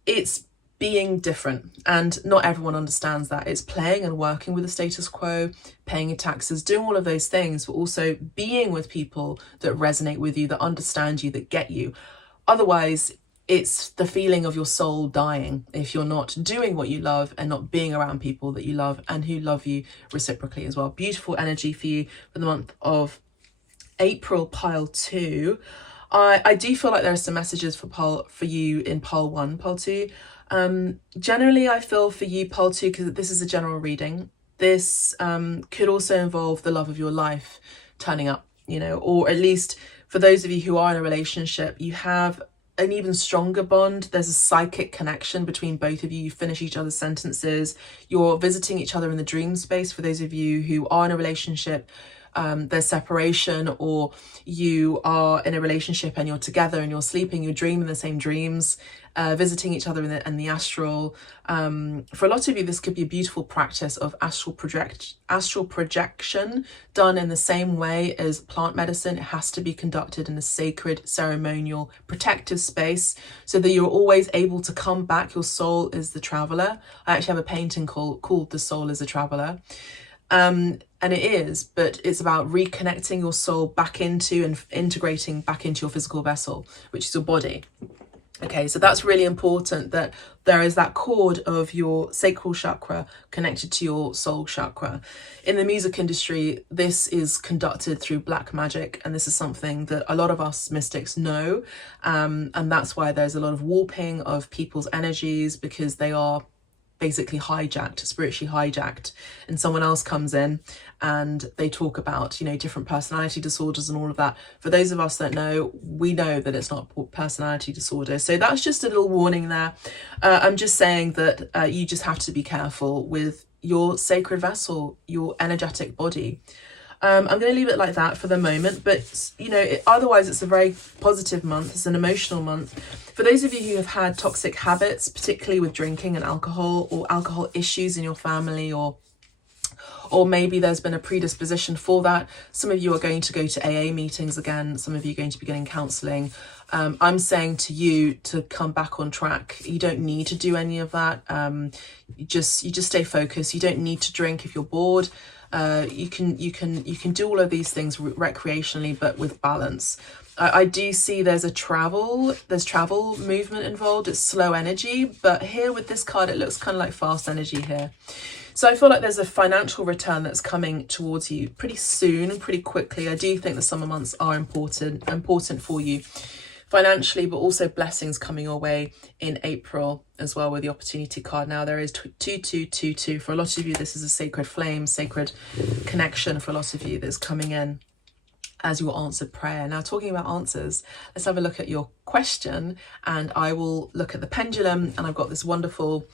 It's being different, and not everyone understands that. It's playing and working with the status quo, paying your taxes, doing all of those things, but also being with people that resonate with you, that understand you, that get you. Otherwise, it's the feeling of your soul dying if you're not doing what you love and not being around people that you love and who love you reciprocally as well. Beautiful energy for you for the month of April, Pile 2. I do feel like there are some messages for you in Pile 1, Pile 2. Generally, I feel for you, Pile 2, because this is a general reading, this could also involve the love of your life turning up, you know, or at least for those of you who are in a relationship, you have an even stronger bond. There's a psychic connection between both of you. You finish each other's sentences. You're visiting each other in the dream space. For those of you who are in a relationship, there's separation, or you are in a relationship and you're together and you're sleeping, you're dreaming the same dreams, visiting each other in the astral. For a lot of you, this could be a beautiful practice of astral projection done in the same way as plant medicine. It has to be conducted in a sacred, ceremonial, protective space so that you're always able to come back. Your soul is the traveler. I actually have a painting called The Soul is a Traveler. And it is, but it's about reconnecting your soul back into and integrating back into your physical vessel, which is your body. Okay, so that's really important, that there is that cord of your sacral chakra connected to your soul chakra. In the music industry, this is conducted through black magic, and this is something that a lot of us mystics know, and that's why there's a lot of warping of people's energies, because they are basically hijacked, spiritually hijacked, and someone else comes in and they talk about, you know, different personality disorders and all of that. For those of us that know, we know that it's not personality disorder. So that's just a little warning there. I'm just saying that you just have to be careful with your sacred vessel, your energetic body. I'm going to leave it like that for the moment, but you know, otherwise it's a very positive month. It's an emotional month. For those of you who have had toxic habits, particularly with drinking and alcohol, or alcohol issues in your family, or maybe there's been a predisposition for that. Some of you are going to go to AA meetings again. Some of you are going to be getting counselling. I'm saying to you to come back on track. You don't need to do any of that. You just stay focused. You don't need to drink if you're bored. You can do all of these things recreationally, but with balance. I do see there's travel movement involved. It's slow energy, but here with this card, it looks kind of like fast energy here. So I feel like there's a financial return that's coming towards you pretty soon and pretty quickly. I do think the summer months are important for you financially, but also blessings coming your way in April as well with the opportunity card. Now there is 2222. For a lot of you, this is a sacred flame, sacred connection for a lot of you that's coming in as your answered prayer. Now, talking about answers, let's have a look at your question, and I will look at the pendulum, and I've got this wonderful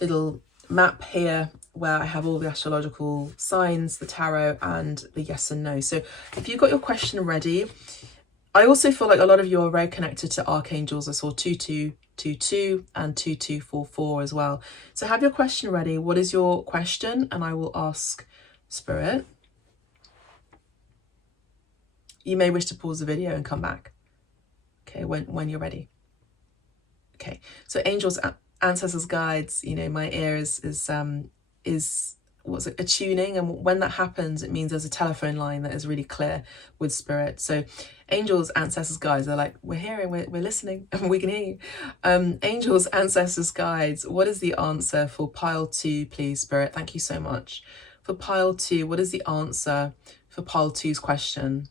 little map here where I have all the astrological signs, the tarot, and the yes and no. So if you've got your question ready, I also feel like a lot of you are very connected to archangels. I saw 2222 and 2244 as well. So have your question ready. What is your question? And I will ask Spirit. you may wish to pause the video and come back, okay, when you're ready. Okay, so angels, ancestors, guides, you know, my ear is what's it, attuning, and when that happens, it means there's a telephone line that is really clear with spirit. So angels, ancestors, guides, they're like, we're hearing, we're listening, and we can hear you. Angels, ancestors, guides, what is the answer for pile 2, please, spirit? Thank you so much. For pile 2, what is the answer for pile 2's question?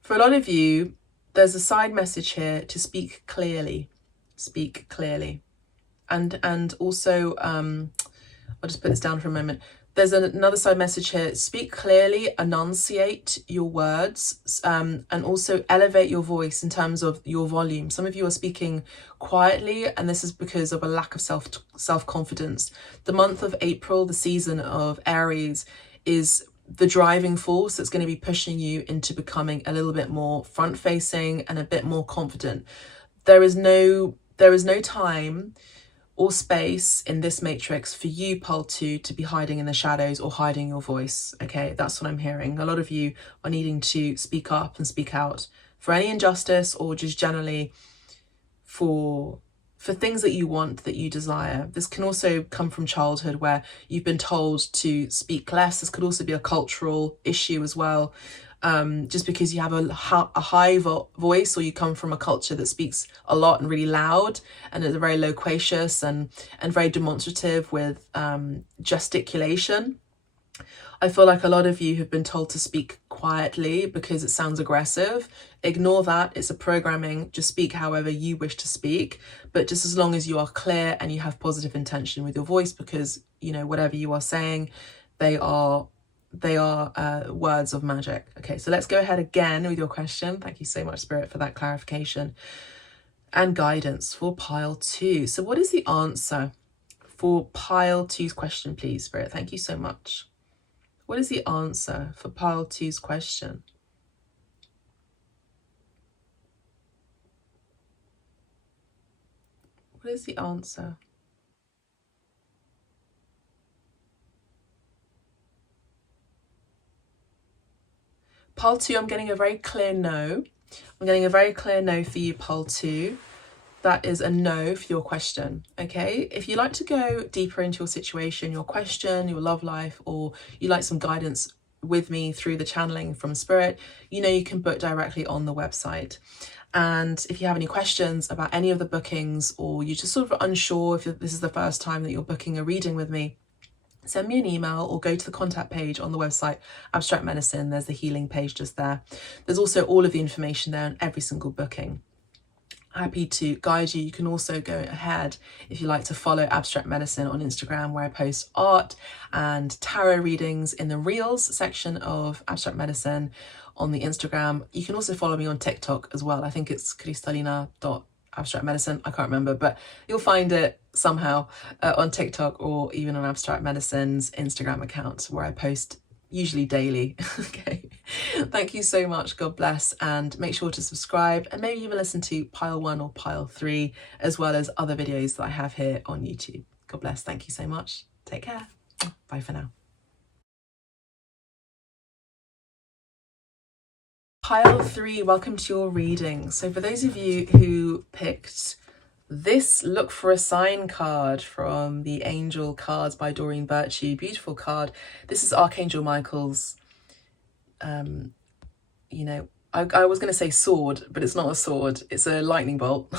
For a lot of you, there's a side message here to speak clearly. Speak clearly. And also, I'll just put this down for a moment. There's another side message here. Speak clearly, enunciate your words, and also elevate your voice in terms of your volume. Some of you are speaking quietly, and this is because of a lack of self-confidence. The month of April, the season of Aries, is the driving force that's going to be pushing you into becoming a little bit more front-facing and a bit more confident. There is no time or space in this matrix for you, pile 2, to be hiding in the shadows or hiding your voice. Okay, that's what I'm hearing. A lot of you are needing to speak up and speak out for any injustice, or just generally for things that you want, that you desire. This can also come from childhood, where you've been told to speak less. This could also be a cultural issue as well. Just because you have a high voice, or you come from a culture that speaks a lot and really loud, and is very loquacious and very demonstrative with gesticulation. I feel like a lot of you have been told to speak quietly because it sounds aggressive. Ignore that. It's a programming. Just speak however you wish to speak, but just as long as you are clear and you have positive intention with your voice, because, you know, whatever you are saying, they are words of magic. Okay, so let's go ahead again with your question. Thank you so much, Spirit, for that clarification and guidance for pile 2. So what is the answer for pile 2's question, please, Spirit? Thank you so much. What is the answer for pile 2's question? What is the answer? Pile 2, I'm getting a very clear no. I'm getting a very clear no for you, pile 2. That is a no for your question, okay? If you'd like to go deeper into your situation, your question, your love life, or you'd like some guidance with me through the channeling from Spirit, you know, you can book directly on the website. And if you have any questions about any of the bookings, or you're just sort of unsure if this is the first time that you're booking a reading with me, send me an email or go to the contact page on the website, Abstract Medicine. There's the healing page just there. There's also all of the information there on every single booking. Happy to guide you. You can also go ahead, if you like, to follow Abstract Medicine on Instagram, where I post art and tarot readings in the Reels section of Abstract Medicine on the Instagram. You can also follow me on TikTok as well. I think it's Cristallina.Abstract Medicine. I can't remember, but you'll find it somehow on TikTok, or even on Abstract Medicine's Instagram account, where I post usually daily. Okay, thank you so much. God bless, and make sure to subscribe, and maybe even listen to pile 1 or pile 3, as well as other videos that I have here on YouTube. God bless. Thank you so much. Take care. Bye for now. Pile 3, welcome to your reading. So for those of you who picked this look for a sign card from the Angel Cards by Doreen Birchie, beautiful card. This is Archangel Michael's, you know, I was going to say sword, but it's not a sword. It's a lightning bolt.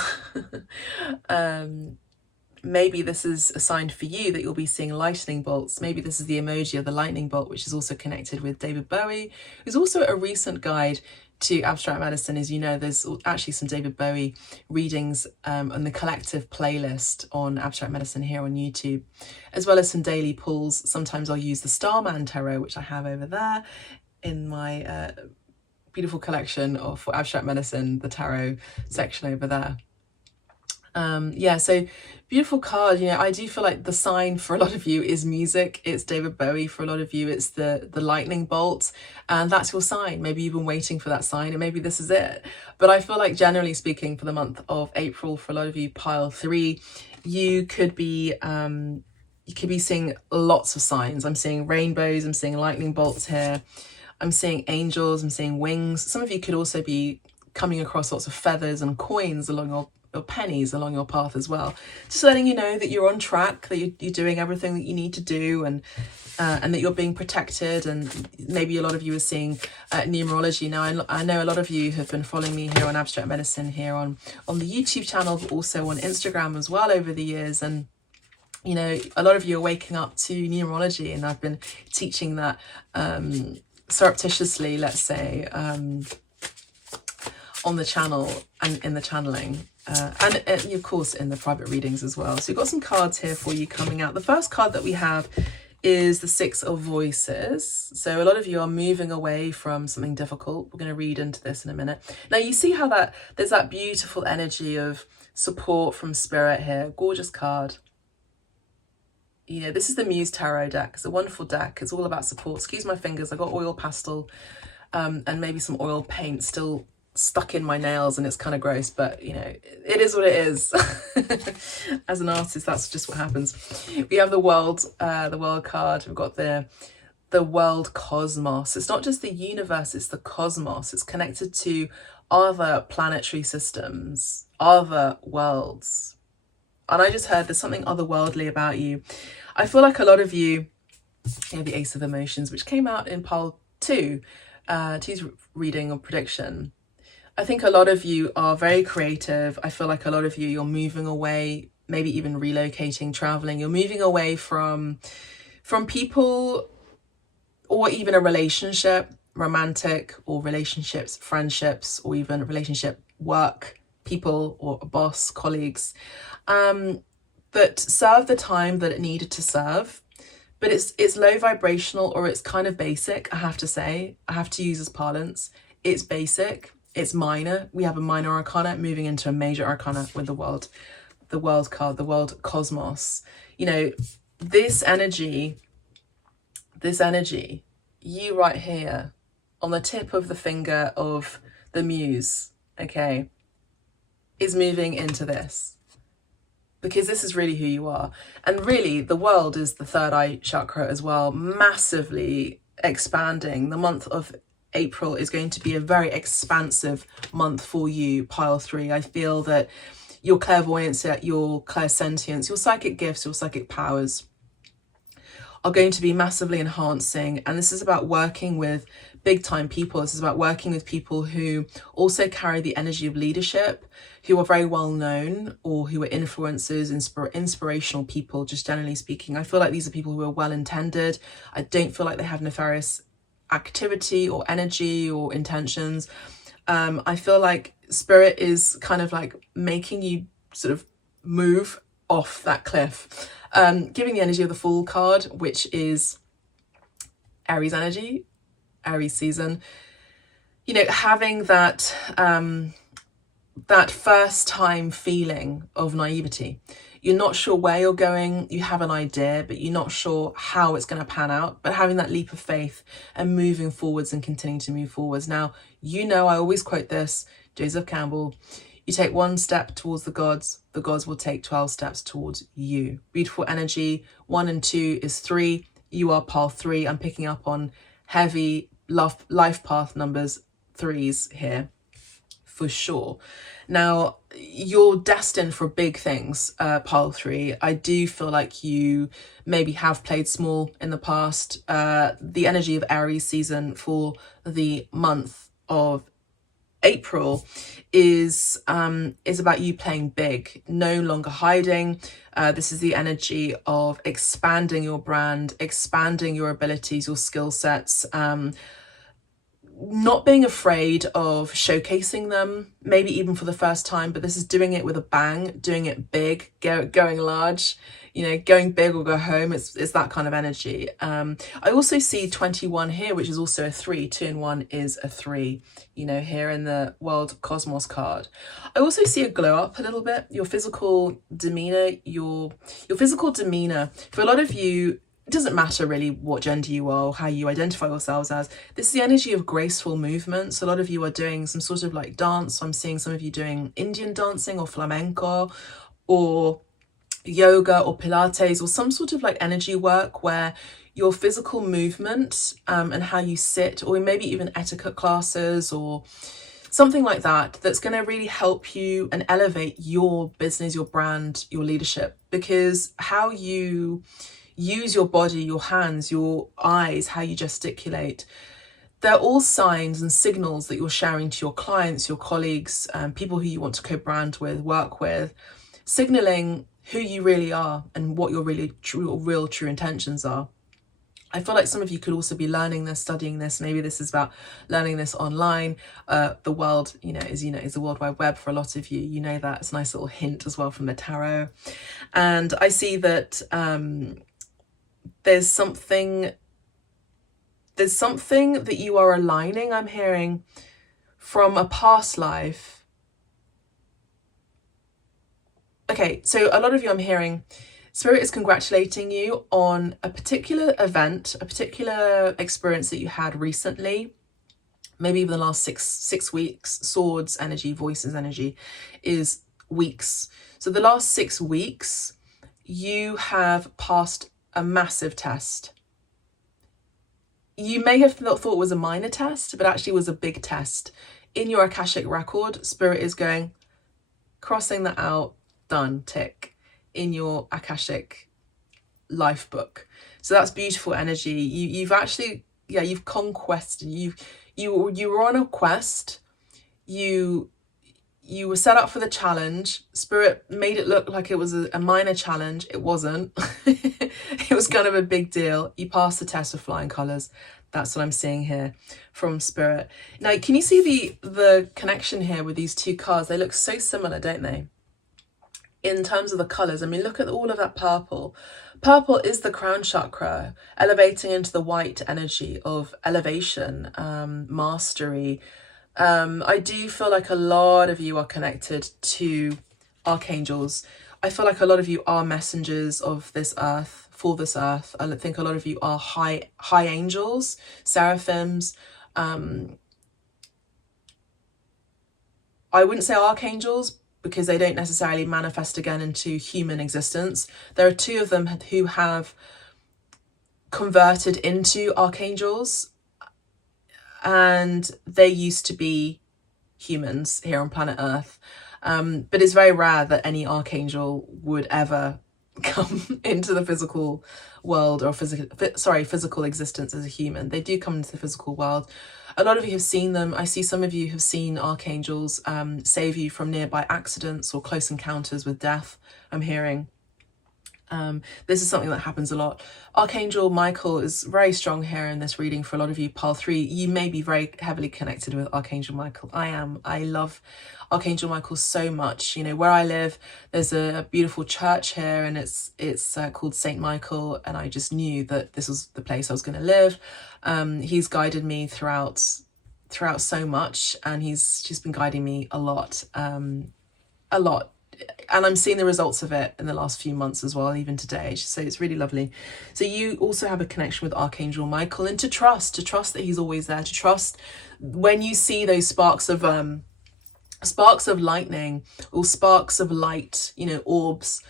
Maybe this is a sign for you that you'll be seeing lightning bolts. Maybe this is the emoji of the lightning bolt, which is also connected with David Bowie, who's also a recent guide to Abstract Medicine. As you know, there's actually some David Bowie readings on the collective playlist on Abstract Medicine here on YouTube, as well as some daily pulls. Sometimes I'll use the Starman Tarot, which I have over there in my beautiful collection of Abstract Medicine, the tarot section over there. Yeah, so beautiful card. You know, I do feel like the sign for a lot of you is music. It's David Bowie. For a lot of you, it's the lightning bolt, and that's your sign. Maybe you've been waiting for that sign, and maybe this is it. But I feel like, generally speaking, for the month of April, for a lot of you, pile 3, you could be you could be seeing lots of signs. I'm seeing rainbows, I'm seeing lightning bolts here, I'm seeing angels, I'm seeing wings. Some of you could also be coming across lots of feathers and coins along your pennies along your path as well. Just letting you know that you're on track, that you're doing everything that you need to do, and that you're being protected. And maybe a lot of you are seeing numerology. Now, I know a lot of you have been following me here on Abstract Medicine here on the YouTube channel, but also on Instagram as well over the years. And you know, a lot of you are waking up to numerology, and I've been teaching that surreptitiously, let's say, on the channel and in the channeling. And of course in the private readings as well. So we've got some cards here for you coming out. The first card that we have is the Six of Voices. So a lot of you are moving away from something difficult. We're going to read into this in a minute. Now you see how there's that beautiful energy of support from spirit here. Gorgeous card. You know, this is the Muse Tarot deck. It's a wonderful deck. It's all about support. Excuse my fingers. I got oil pastel and maybe some oil paint still stuck in my nails, and it's kind of gross, but you know, it is what it is. As an artist, that's just what happens. We have the world card. We've got the world cosmos. It's not just the universe, it's the cosmos. It's connected to other planetary systems, other worlds. And I just heard there's something otherworldly about you. I feel like a lot of you have the Ace of Emotions, which came out in pile 2's reading or prediction. I think a lot of you are very creative. I feel like a lot of you, you're moving away, maybe even relocating, traveling. You're moving away from people, or even a relationship, romantic, or relationships, friendships, or even relationship, work, people, or a boss, colleagues, that serve the time that it needed to serve. But it's low vibrational, or it's kind of basic, I have to say. I have to use as parlance. It's basic. It's minor. We have a minor arcana moving into a major arcana with the world card, the world cosmos. You know, this energy, you right here on the tip of the finger of the muse, okay, is moving into this. Because this is really who you are. And really, the world is the third eye chakra as well, massively expanding. The month of April is going to be a very expansive month for you, pile 3. I feel that your clairvoyance, your clairsentience, your psychic gifts, your psychic powers are going to be massively enhancing. And this is about working with big time people. This is about working with people who also carry the energy of leadership, who are very well known, or who are influencers, inspirational people, just generally speaking. I feel like these are people who are well intended. I don't feel like they have nefarious activity or energy or intentions. I feel like spirit is kind of like making you sort of move off that cliff, giving the energy of the Fool card, which is Aries energy, Aries season. You know, having that that first time feeling of naivety. You're not sure where you're going, you have an idea, but you're not sure how it's going to pan out. But having that leap of faith and moving forwards and continuing to move forwards. Now, you know, I always quote this, Joseph Campbell, you take one step towards the gods will take 12 steps towards you. Beautiful energy. 1 and 2 is 3. You are pile 3. I'm picking up on heavy life path numbers 3s here, for sure. Now, you're destined for big things, pile 3. I do feel like you maybe have played small in the past. The energy of Aries season for the month of April is about you playing big, no longer hiding. This is the energy of expanding your brand, expanding your abilities, your skill sets, not being afraid of showcasing them, maybe even for the first time, but this is doing it with a bang, doing it big, going large, you know, going big or go home. It's that kind of energy. I also see 21 here, which is also a 3. 2 and 1 is a 3, you know, here in the World Cosmos card. I also see a glow up a little bit. Your physical demeanor, your physical demeanor, for a lot of you, it doesn't matter really what gender you are or how you identify yourselves as. This is the energy of graceful movements. A lot of you are doing some sort of like dance. I'm seeing some of you doing Indian dancing or flamenco, or yoga or Pilates or some sort of like energy work where your physical movement and how you sit, or maybe even etiquette classes or something like that, that's going to really help you and elevate your business, your brand, your leadership. Because how you use your body, your hands, your eyes, how you gesticulate, they're all signs and signals that you're sharing to your clients, your colleagues, people who you want to co-brand with, work with, signaling who you really are and what your really real true intentions are. I feel like some of you could also be learning this, studying this. Maybe this is about learning this online. The world, is the World Wide Web for a lot of you. You know that. It's a nice little hint as well from the tarot. And I see that there's something that you are aligning, I'm hearing, from a past life. Okay, so a lot of you, I'm hearing, Spirit is congratulating you on a particular event, a particular experience that you had recently, maybe even the last six weeks. Swords energy, voices energy is weeks. So the last 6 weeks, you have passed a massive test. You may have thought it was a minor test, but actually was a big test. In your Akashic record, Spirit is going, crossing that out, done, tick, in your Akashic life book. So that's beautiful energy. You've actually, you've conquested, you were on a quest, you were set up for the challenge. Spirit made it look like it was a minor challenge. It wasn't. It was kind of a big deal. You passed the test with flying colours. That's what I'm seeing here from Spirit. Now, can you see the connection here with these two cards? They look so similar, don't they? In terms of the colours, I mean, look at all of that purple. Purple is the crown chakra, elevating into the white energy of elevation, mastery. I do feel like a lot of you are connected to archangels. I feel like a lot of you are messengers of this earth, for this earth. I think a lot of you are high angels, seraphims. I wouldn't say archangels, because they don't necessarily manifest again into human existence. There are 2 of them who have converted into archangels, and they used to be humans here on planet Earth. But it's very rare that any archangel would ever come into the physical world, or physical existence as a human. They do come into the physical world. A lot of you have seen them. I see some of you have seen archangels save you from nearby accidents or close encounters with death, I'm hearing. This is something that happens a lot. Archangel Michael is very strong here in this reading for a lot of you. Pile 3, you may be very heavily connected with Archangel Michael. I am. I love Archangel Michael so much. Where I live, there's a beautiful church here, and it's called Saint Michael, and I just knew that this was the place I was going to live. He's guided me throughout so much, and he's just been guiding me a lot. And I'm seeing the results of it in the last few months as well, even today. So it's really lovely. So you also have a connection with Archangel Michael, and to trust that he's always there, to trust when you see those sparks of lightning or sparks of light, orbs,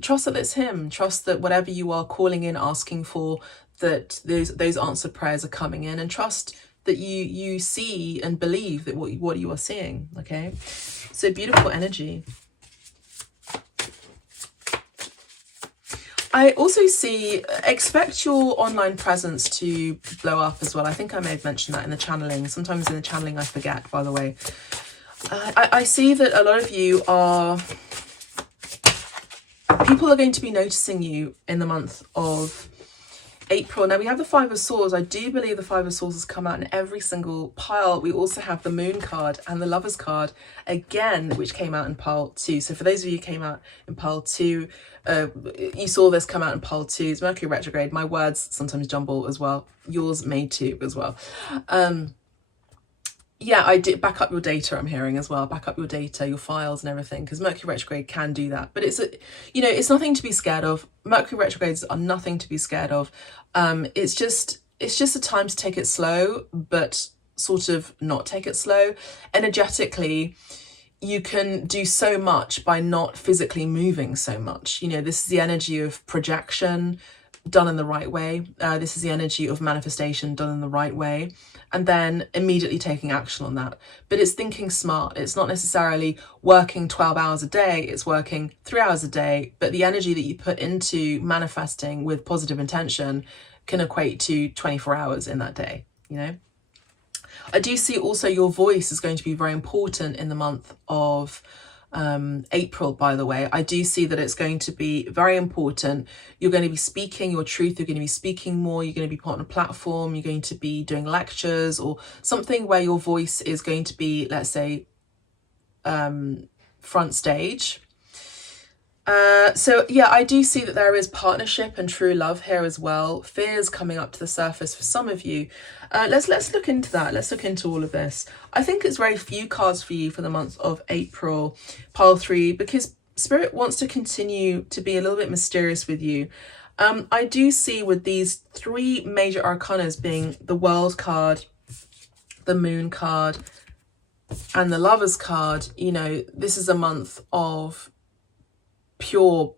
trust that it's him. Trust that whatever you are calling in, asking for, that those answered prayers are coming in, and trust that you see and believe that what you are seeing. Okay, so beautiful energy. I also see, expect your online presence to blow up as well. I think I may have mentioned that in the channeling. Sometimes in the channeling I forget, by the way. I see that a lot of you people are going to be noticing you in the month of April. Now we have the 5 of Swords. I do believe the 5 of Swords has come out in every single pile. We also have the Moon card and the Lovers card again, which came out in pile 2. So for those of you who came out in pile 2, you saw this come out in pile 2. It's Mercury retrograde. My words sometimes jumble as well. Yours may too as well. Yeah, I did back up your data, I'm hearing as well. Back up your data, your files and everything, because Mercury retrograde can do that. But it's nothing to be scared of. Mercury retrogrades are nothing to be scared of. It's just a time to take it slow, but sort of not take it slow. Energetically, you can do so much by not physically moving so much. You know, this is the energy of projection done in the right way. This is the energy of manifestation done in the right way, and then immediately taking action on that. But it's thinking smart. It's not necessarily working 12 hours a day, it's working 3 hours a day, but the energy that you put into manifesting with positive intention can equate to 24 hours in that day, you know. I do see also your voice is going to be very important in the month of April, by the way. I do see that it's going to be very important. You're going to be speaking your truth. You're going to be speaking more. You're going to be put on a platform. You're going to be doing lectures or something where your voice is going to be, let's say, front stage. So yeah, I do see that there is partnership and true love here as well. Fears coming up to the surface for some of you. Let's look into that. Let's look into all of this. I think it's very few cards for you for the month of April, pile 3, because Spirit wants to continue to be a little bit mysterious with you. I do see with these 3 major arcanas being the World card, the Moon card, and the Lovers card, you know, this is a month of pure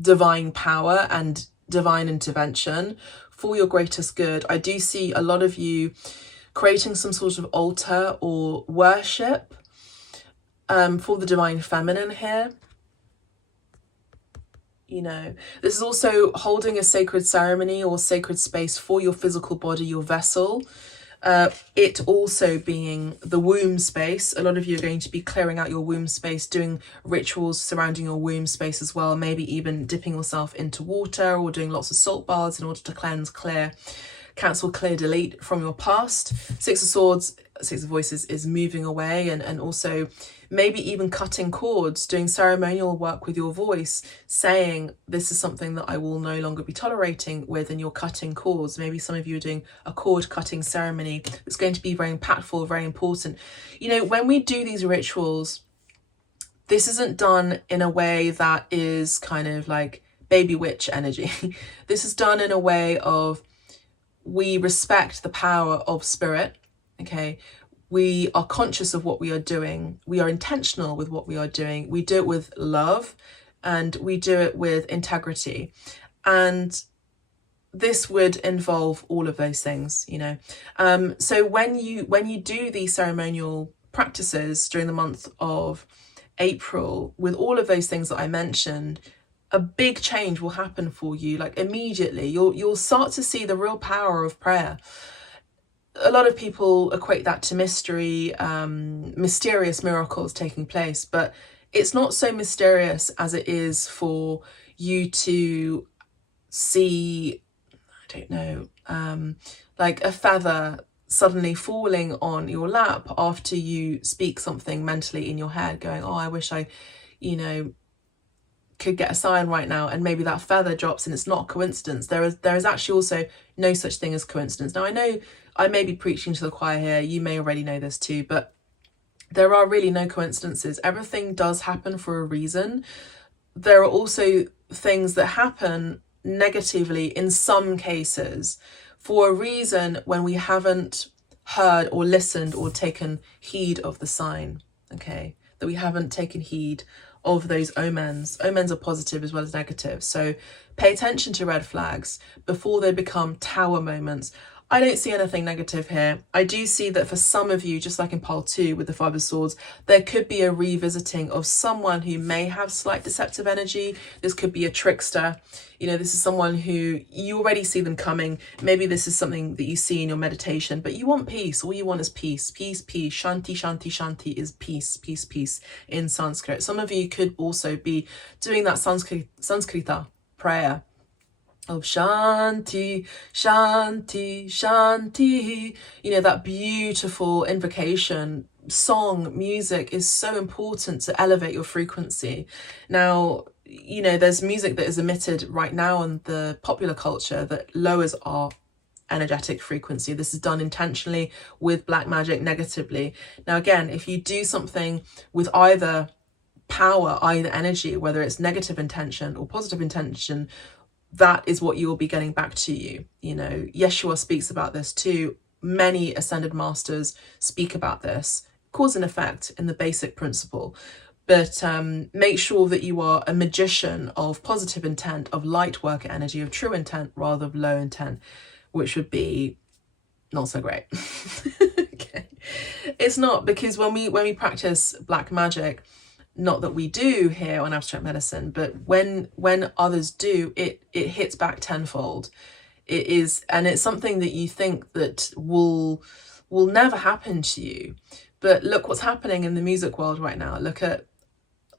divine power and divine intervention for your greatest good. I do see a lot of you creating some sort of altar or worship for the divine feminine here. You know, this is also holding a sacred ceremony or sacred space for your physical body, your vessel. It also being the womb space. A lot of you are going to be clearing out your womb space, doing rituals surrounding your womb space as well, maybe even dipping yourself into water or doing lots of salt baths in order to cleanse, clear, cancel, clear, delete from your past. 6 of Swords, 6 of Voices is moving away, and also maybe even cutting cords, doing ceremonial work with your voice, saying this is something that I will no longer be tolerating with, and you're cutting cords. Maybe some of you are doing a cord cutting ceremony. It's going to be very impactful, very important. You know, when we do these rituals, this isn't done in a way that is kind of like baby witch energy. This is done in a way of we respect the power of spirit, okay? We are conscious of what we are doing. We are intentional with what we are doing. We do it with love and we do it with integrity. And this would involve all of those things, you know. So when you do these ceremonial practices during the month of April, with all of those things that I mentioned, a big change will happen for you. Like immediately, you'll start to see the real power of prayer. A lot of people equate that to mystery, mysterious miracles taking place, but it's not so mysterious as it is for you to see, I don't know, like a feather suddenly falling on your lap after you speak something mentally in your head, going, oh, I wish I, you know, could get a sign right now, and maybe that feather drops and it's not a coincidence. There is actually also no such thing as coincidence. Now I know I may be preaching to the choir here, you may already know this too, but there are really no coincidences. Everything does happen for a reason. There are also things that happen negatively in some cases for a reason when we haven't heard or listened or taken heed of the sign, okay? That we haven't taken heed of those omens. Omens are positive as well as negative. So pay attention to red flags before they become tower moments. I don't see anything negative here. I do see that for some of you, just like in pile 2 with the 5 of Swords, there could be a revisiting of someone who may have slight deceptive energy. This could be a trickster. You know, this is someone who you already see them coming. Maybe this is something that you see in your meditation, but you want peace. All you want is peace, peace, peace. Shanti, shanti, shanti is peace, peace, peace in Sanskrit. Some of you could also be doing that Sanskrita prayer of Shanti, Shanti, Shanti. You know, that beautiful invocation. Song, music is so important to elevate your frequency. Now, you know, there's music that is emitted right now in the popular culture that lowers our energetic frequency. This is done intentionally with black magic negatively. Now, again, if you do something with either power, either energy, whether it's negative intention or positive intention, that is what you will be getting back to you. You know, Yeshua speaks about this too. Many ascended masters speak about this. cause and effect in the basic principle. But make sure that you are a magician of positive intent, of light work energy, of true intent rather than low intent, which would be not so great. Okay. It's not, because when we practice black magic, not that we do here on Abstract Medicine, but when others do, it hits back tenfold. It is, and it's something that you think that will never happen to you. But look what's happening in the music world right now. Look at,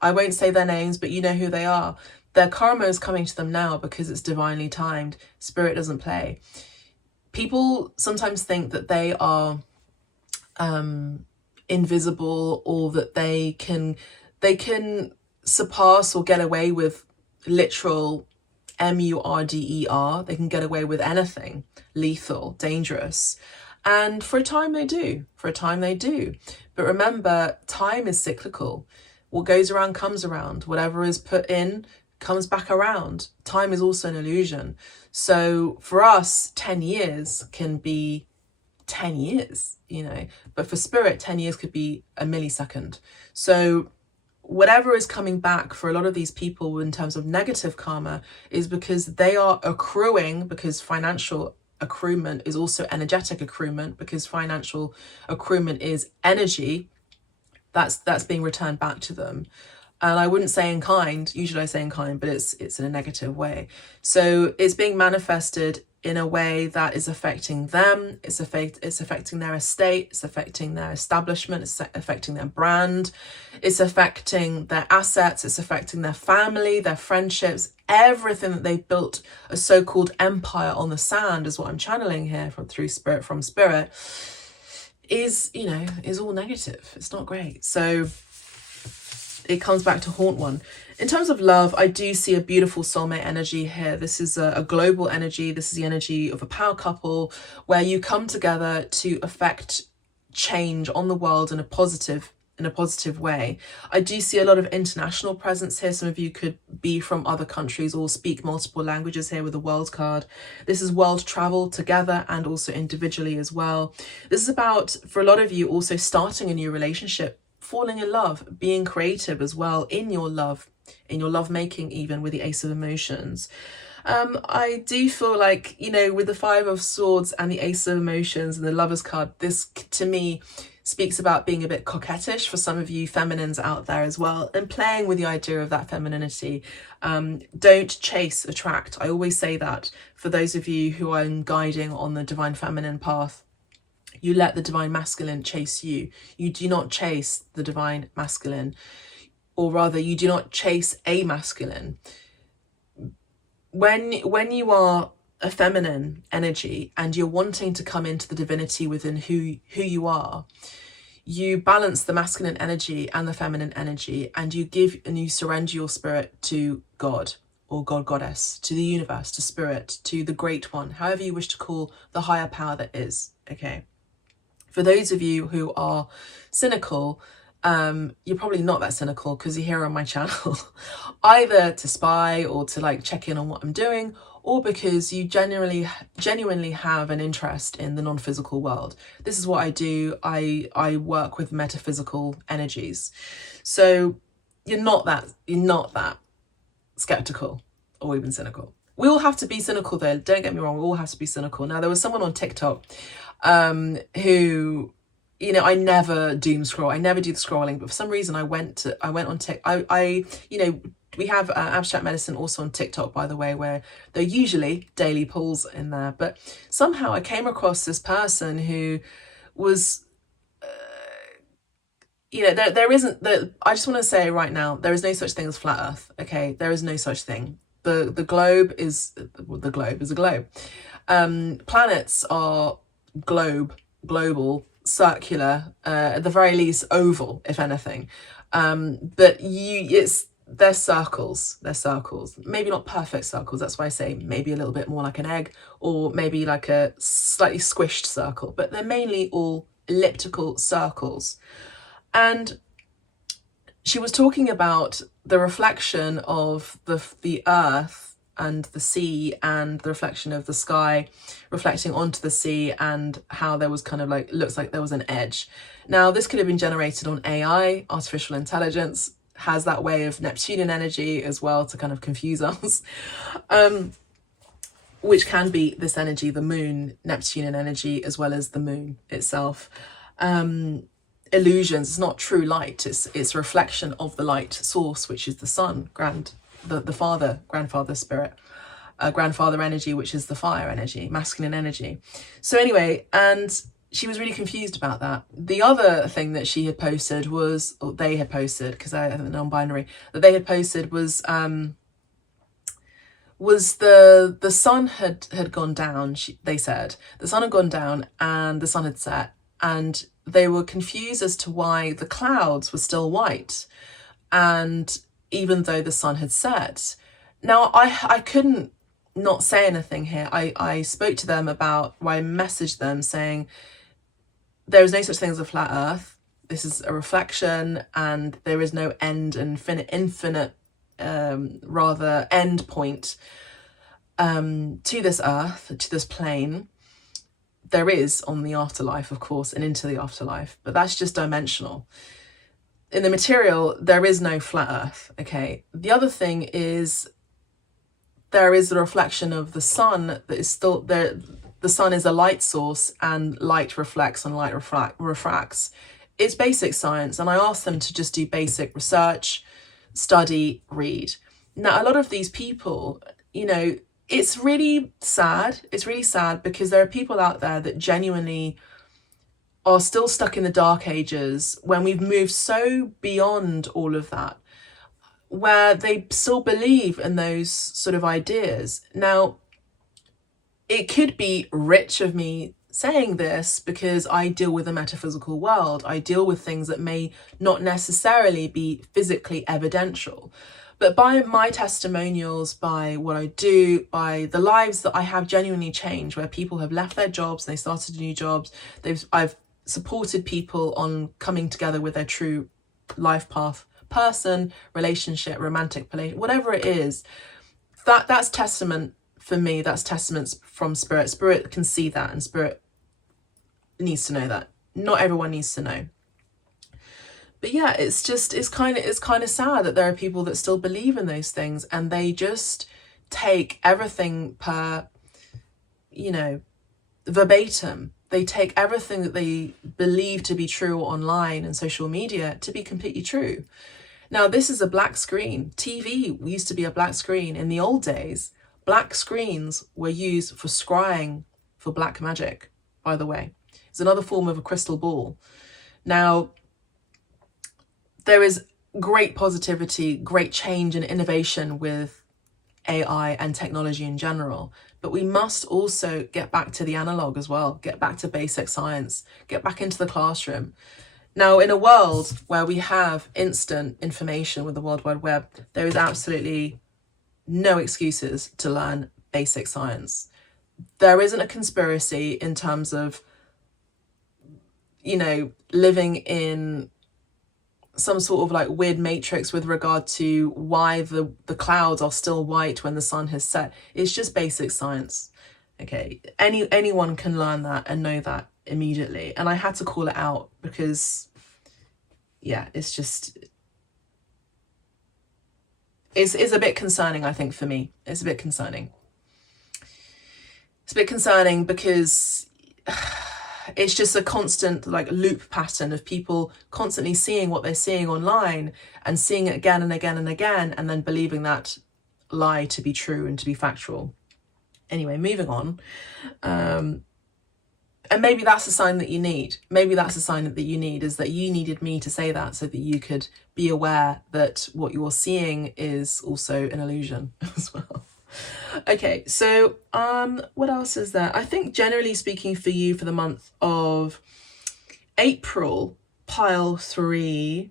I won't say their names, but you know who they are. Their karma is coming to them now because it's divinely timed. Spirit doesn't play. People sometimes think that they are invisible, or that they can surpass or get away with literal murder. They can get away with anything lethal, dangerous. And for a time they do. But remember, time is cyclical. What goes around comes around. Whatever is put in comes back around. Time is also an illusion. So for us, 10 years can be 10 years, but for spirit, 10 years could be a millisecond. So whatever is coming back for a lot of these people in terms of negative karma is because they are accruing, because financial accruement is also energetic accruement, because financial accruement is energy that's being returned back to them. And I wouldn't say in kind, usually I say in kind, but it's in a negative way. So it's being manifested in a way that is affecting them, it's affecting their estate, it's affecting their establishment, it's affecting their brand, it's affecting their assets, it's affecting their family, their friendships, everything that they've built a so-called empire on the sand, is what I'm channeling here from spirit, is all negative. It's not great. So it comes back to haunt one. In terms of love, I do see a beautiful soulmate energy here. This is a global energy. This is the energy of a power couple where you come together to affect change on the world in a positive way. I do see a lot of international presence here. Some of you could be from other countries or speak multiple languages here with the world card. This is world travel together and also individually as well. This is about, for a lot of you, also starting a new relationship, falling in love, being creative as well in your love making, even with the Ace of Emotions. I do feel like, with the Five of Swords and the Ace of Emotions and the Lover's card, this to me speaks about being a bit coquettish for some of you feminines out there as well, and playing with the idea of that femininity. Don't chase, attract. I always say that for those of you who are guiding on the divine feminine path. You let the divine masculine chase you. You do not chase the divine masculine, or rather you do not chase a masculine. When you are a feminine energy and you're wanting to come into the divinity within who you are, you balance the masculine energy and the feminine energy, and you surrender your spirit to God or God, goddess, to the universe, to spirit, to the great one, however you wish to call the higher power that is. Okay. For those of you who are cynical, you're probably not that cynical because you're here on my channel, either to spy or to check in on what I'm doing, or because you genuinely have an interest in the non-physical world. This is what I do. I work with metaphysical energies. So you're not that skeptical or even cynical. We all have to be cynical though, don't get me wrong, we all have to be cynical. Now there was someone on TikTok who, I never doom scroll, I never do the scrolling, but for some reason I went on TikTok. We have Abstract Medicine also on TikTok, by the way, where there are usually daily pulls in there, but somehow I came across this person who was, there isn't, I just want to say right now, there is no such thing as flat earth, okay? There is no such thing. The globe is a globe. Planets are global, circular, at the very least oval, if anything. But they're circles. Maybe not perfect circles. That's why I say maybe a little bit more like an egg, or maybe like a slightly squished circle. But they're mainly all elliptical circles. And she was talking about the reflection of the earth and the sea, and the reflection of the sky reflecting onto the sea, and how there was kind of like, looks like there was an edge. Now this could have been generated on AI, artificial intelligence, has that way of Neptunian energy as well to kind of confuse us, which can be this energy, the moon, Neptunian energy, as well as the moon itself. Illusions, it's not true light, it's a reflection of the light source, which is the sun, grandfather spirit, grandfather energy, which is the fire energy, masculine energy. So anyway, and she was really confused about that. The other thing that she had posted was, or they had posted, because I have a non-binary, that they had posted was the sun had gone down. They said the sun had gone down and the sun had set, and they were confused as to why the clouds were still white, and even though the sun had set. Now I couldn't not say anything here. I spoke to them about, or I messaged them saying there is no such thing as a flat earth. This is a reflection, and there is no end, infinite end point to this earth, to this plane. There is on the afterlife, of course, and into the afterlife, but that's just dimensional. In the material, there is no flat earth, okay? The other thing is there is the reflection of the sun that is still there. The sun is a light source, and light reflects and light refracts. It's basic science, and I asked them to just do basic research, study, read. Now, a lot of these people, you know, it's really sad. It's really sad because there are people out there that genuinely are still stuck in the dark ages when we've moved so beyond all of that, where they still believe in those sort of ideas. Now, it could be rich of me saying this because I deal with the metaphysical world. I deal with things that may not necessarily be physically evidential. But by my testimonials, by what I do, by the lives that I have genuinely changed, where people have left their jobs, they started new jobs, I've supported people on coming together with their true life path, person, relationship, romantic, whatever it is, that's testament for me. That's testaments from spirit. Spirit can see that, and spirit needs to know that. Not everyone needs to know. But yeah, it's kind of sad that there are people that still believe in those things, and they just take everything per, you know, verbatim. They take everything that they believe to be true online and social media to be completely true. Now, this is a black screen. TV used to be a black screen. In the old days, black screens were used for scrying, for black magic, by the way. It's another form of a crystal ball. Now, there is great positivity, great change and innovation with AI and technology in general, but we must also get back to the analog as well, get back to basic science, get back into the classroom. Now, in a world where we have instant information with the World Wide Web, there is absolutely no excuses to learn basic science. There isn't a conspiracy in terms of, you know, living in some sort of like weird matrix with regard to why the clouds are still white when the sun has set. It's just basic science. Okay, anyone can learn that and know that immediately. And I had to call it out because, yeah, it's a bit concerning, I think, for me. It's a bit concerning. It's a bit concerning because it's just a constant like loop pattern of people constantly seeing what they're seeing online and seeing it again and again and again, and then believing that lie to be true and to be factual. Anyway, moving on. And maybe that's a sign that you need. Maybe that's a sign that you need, is that you needed me to say that so that you could be aware that what you're seeing is also an illusion as well. Okay, so what else is there? I think generally speaking for you for the month of April, pile 3,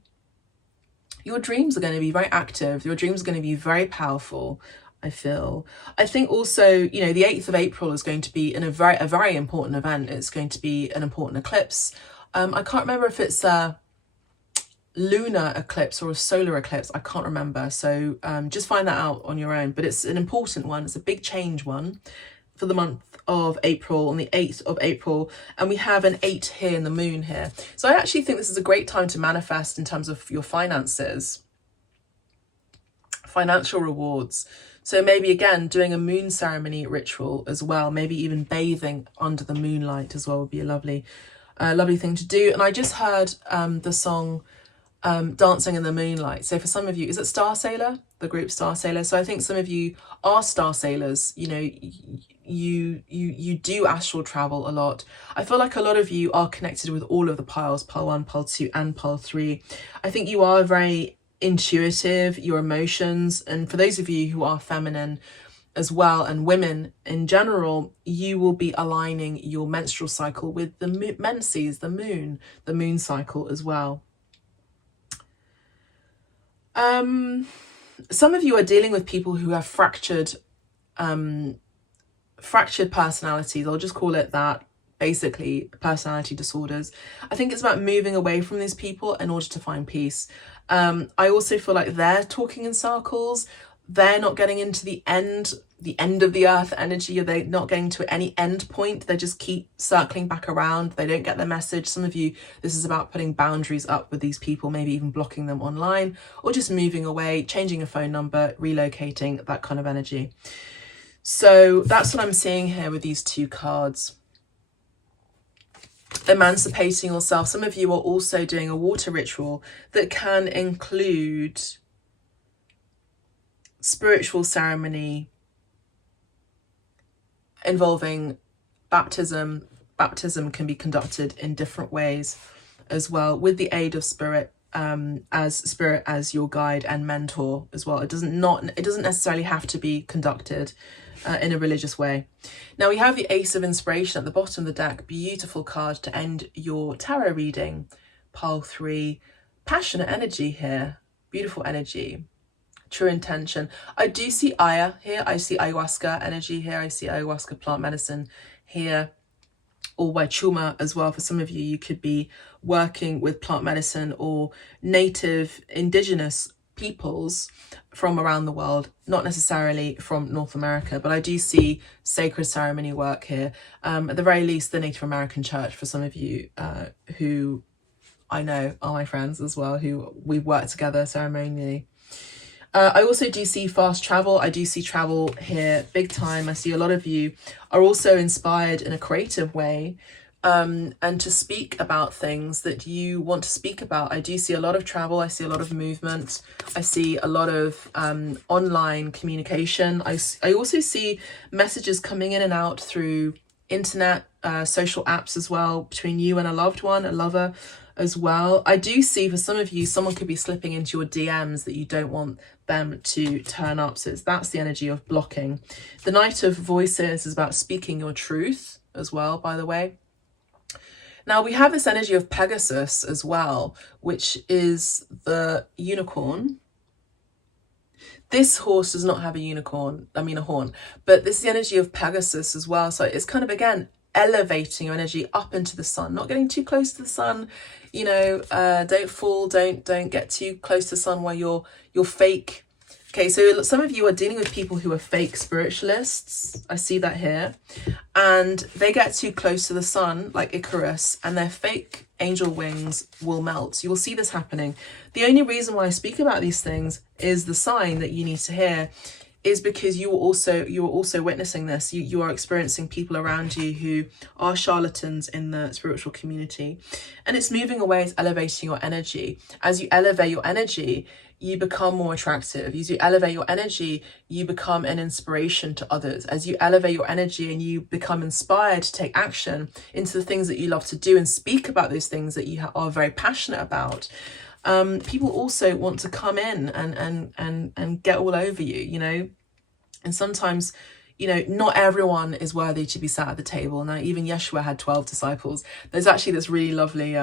your dreams are going to be very active. Your dreams are going to be very powerful, I feel. I think also, you know, the 8th of April is going to be a very important event. It's going to be an important eclipse. I can't remember if it's lunar eclipse or a solar eclipse. I can't remember. So just find that out on your own. But it's an important one. It's a big change one for the month of April, on the 8th of April. And we have an 8 here in the moon here. So I actually think this is a great time to manifest in terms of your finances, financial rewards. So maybe again doing a moon ceremony ritual as well, maybe even bathing under the moonlight as well would be a lovely thing to do. And I just heard the song Dancing in the Moonlight. So for some of you, is it Star Sailor, the group Star Sailor? So I think some of you are star sailors. You know, you do astral travel a lot. I feel like a lot of you are connected with all of the piles, pile 1, pile 2 and pile 3. I think you are very intuitive, your emotions, and for those of you who are feminine as well, and women in general, you will be aligning your menstrual cycle with the menses, the moon cycle as well. Some of you are dealing with people who have fractured personalities. I'll just call it that. Basically, personality disorders. I think it's about moving away from these people in order to find peace. I also feel like they're talking in circles. They're not getting into the end of the earth energy. They're not getting to any end point. They just keep circling back around. They don't get the message. Some of you, this is about putting boundaries up with these people, maybe even blocking them online, or just moving away, changing a phone number, relocating, that kind of energy. So that's what I'm seeing here with these two cards. Emancipating yourself. Some of you are also doing a water ritual that can include spiritual ceremony involving baptism. Baptism can be conducted in different ways as well, with the aid of spirit as your guide and mentor as well. It doesn't necessarily have to be conducted in a religious way. Now we have the Ace of Inspiration at the bottom of the deck. Beautiful card to end your tarot reading. Pile 3, passionate energy here, beautiful energy, true intention. I do see Aya here. I see ayahuasca energy here. I see ayahuasca plant medicine here, or Waichuma as well. For some of you, you could be working with plant medicine or native indigenous peoples from around the world, not necessarily from North America, but I do see sacred ceremony work here. At the very least, the Native American church, for some of you who I know are my friends as well, who we've worked together ceremonially. I also do see fast travel. I do see travel here big time. I see a lot of you are also inspired in a creative way and to speak about things that you want to speak about. I do see a lot of travel. I see a lot of movement. I see a lot of online communication. I also see messages coming in and out through internet, social apps as well, between you and a loved one, a lover as well. I do see for some of you, someone could be slipping into your DMs that you don't want them to turn up. So that's the energy of blocking. The Knight of Voices is about speaking your truth as well, by the way. Now we have this energy of Pegasus as well, which is the unicorn. This horse does not have a horn, but this is the energy of Pegasus as well. So it's kind of, again, elevating your energy up into the sun, not getting too close to the sun. You know, don't fall, don't get too close to the sun while you're fake. Okay, so some of you are dealing with people who are fake spiritualists. I see that here. And they get too close to the sun, like Icarus, and their fake angel wings will melt. You will see this happening. The only reason why I speak about these things is the sign that you need to hear is because you are also witnessing this. You are experiencing people around you who are charlatans in the spiritual community. And it's moving away, it's elevating your energy. As you elevate your energy, you become more attractive. As you elevate your energy, you become an inspiration to others. As you elevate your energy and you become inspired to take action into the things that you love to do and speak about those things that you are very passionate about, people also want to come in and get all over you, you know. And sometimes, you know, not everyone is worthy to be sat at the table. Now, even Yeshua had 12 disciples. There's actually this really lovely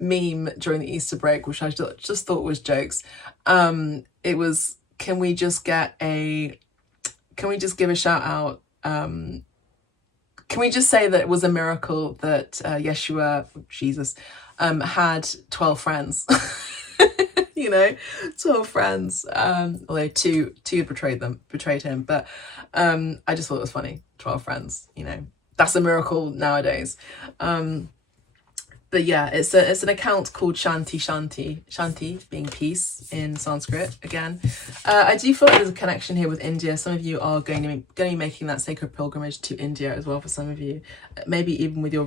meme during the Easter break, which I just thought was jokes. It was, can we just give a shout out? Can we just say that it was a miracle that Jesus, had 12 friends? You know, 12 friends, although two betrayed him, but I just thought it was funny. 12 friends, you know, that's a miracle nowadays. But yeah, it's an account called Shanti being peace in Sanskrit again. I do feel like there's a connection here with India. Some of you are going to be making that sacred pilgrimage to India as well. For some of you, maybe even with your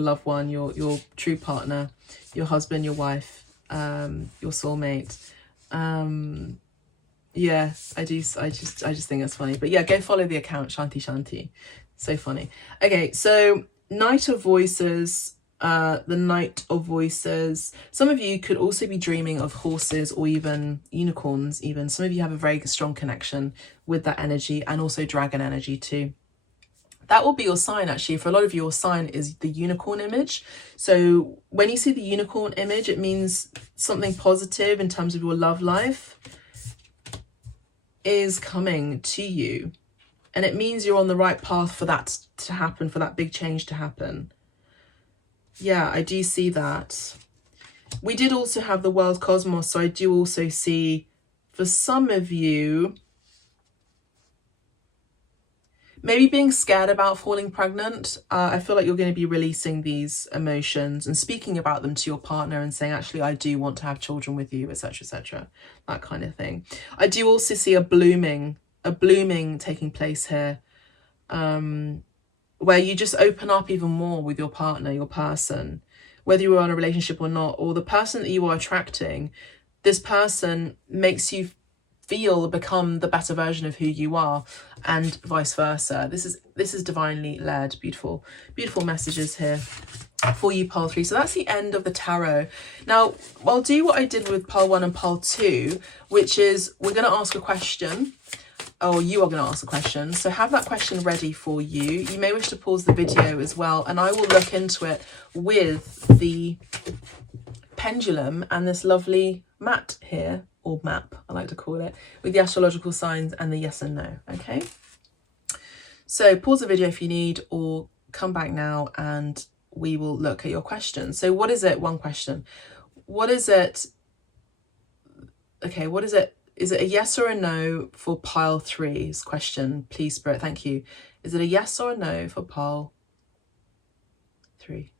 loved one, your true partner, your husband, your wife, your soulmate. Yeah, I just think that's funny. But yeah, go follow the account Shanti. So funny. Okay, so Night of Voices. The Night of Voices. Some of you could also be dreaming of horses or even unicorns. Even some of you have a very strong connection with that energy, and also dragon energy too. That will be your sign. Actually, for a lot of you, your sign is the unicorn image. So when you see the unicorn image, it means something positive in terms of your love life is coming to you, and it means you're on the right path for that to happen, for that big change to happen. Yeah, I do see that. We did also have the world cosmos, so I do also see, for some of you, maybe being scared about falling pregnant. I feel like you're going to be releasing these emotions and speaking about them to your partner and saying, actually, I do want to have children with you, etc., that kind of thing. I do also see a blooming taking place here, where you just open up even more with your partner, your person, whether you are in a relationship or not, or the person that you are attracting. This person makes you become the better version of who you are, and vice versa. This is divinely led. Beautiful messages here for you, pile 3. So that's the end of the tarot. Now I'll do what I did with pile 1 and pile 2, which is we're going to ask a question. Or you are going to ask a question. So have that question ready for you. You may wish to pause the video as well, and I will look into it with the pendulum and this lovely mat here, or map, I like to call it, with the astrological signs and the yes and no. Okay. So pause the video if you need, or come back now and we will look at your question. So what is it? One question. What is it? Okay, what is it? Is it a yes or a no for pile 3's question? Please, Spirit, thank you. Is it a yes or a no for pile 3?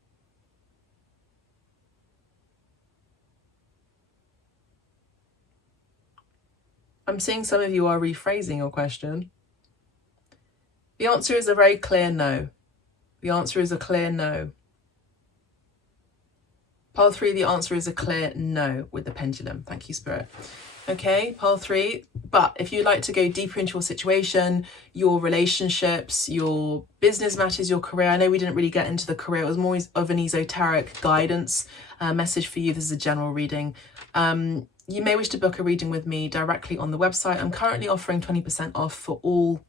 I'm seeing some of you are rephrasing your question. The answer is a very clear no. The answer is a clear no. Pile 3, the answer is a clear no with the pendulum. Thank you, Spirit. Okay, pile 3. But if you'd like to go deeper into your situation, your relationships, your business matters, your career, I know we didn't really get into the career. It was more of an esoteric guidance message for you. This is a general reading. You may wish to book a reading with me directly on the website. I'm currently offering 20% off for all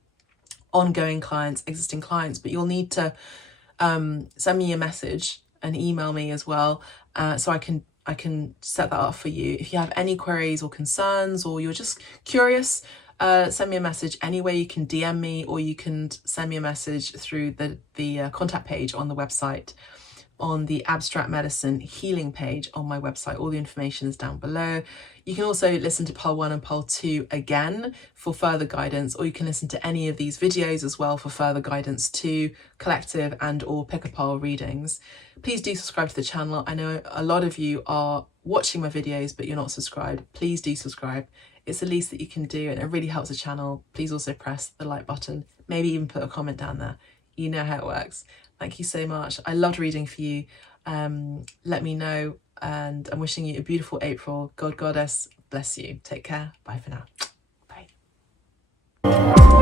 ongoing clients, existing clients, but you'll need to send me a message and email me as well, so I can set that up for you. If you have any queries or concerns, or you're just curious, send me a message. Anyway, you can DM me, or you can send me a message through the contact page on the website, on the Abstract Medicine healing page on my website. All the information is down below. You can also listen to pile 1 and pile 2 again for further guidance, or you can listen to any of these videos as well for further guidance to collective and or pick a pile readings. Please do subscribe to the channel. I know a lot of you are watching my videos but you're not subscribed. Please do subscribe. It's the least that you can do, and it really helps the channel. Please also press the like button, maybe even put a comment down there. You know how it works. Thank you so much. I loved reading for you. Let me know, and I'm wishing you a beautiful April. God, Goddess, bless you. Take care. Bye for now. Bye.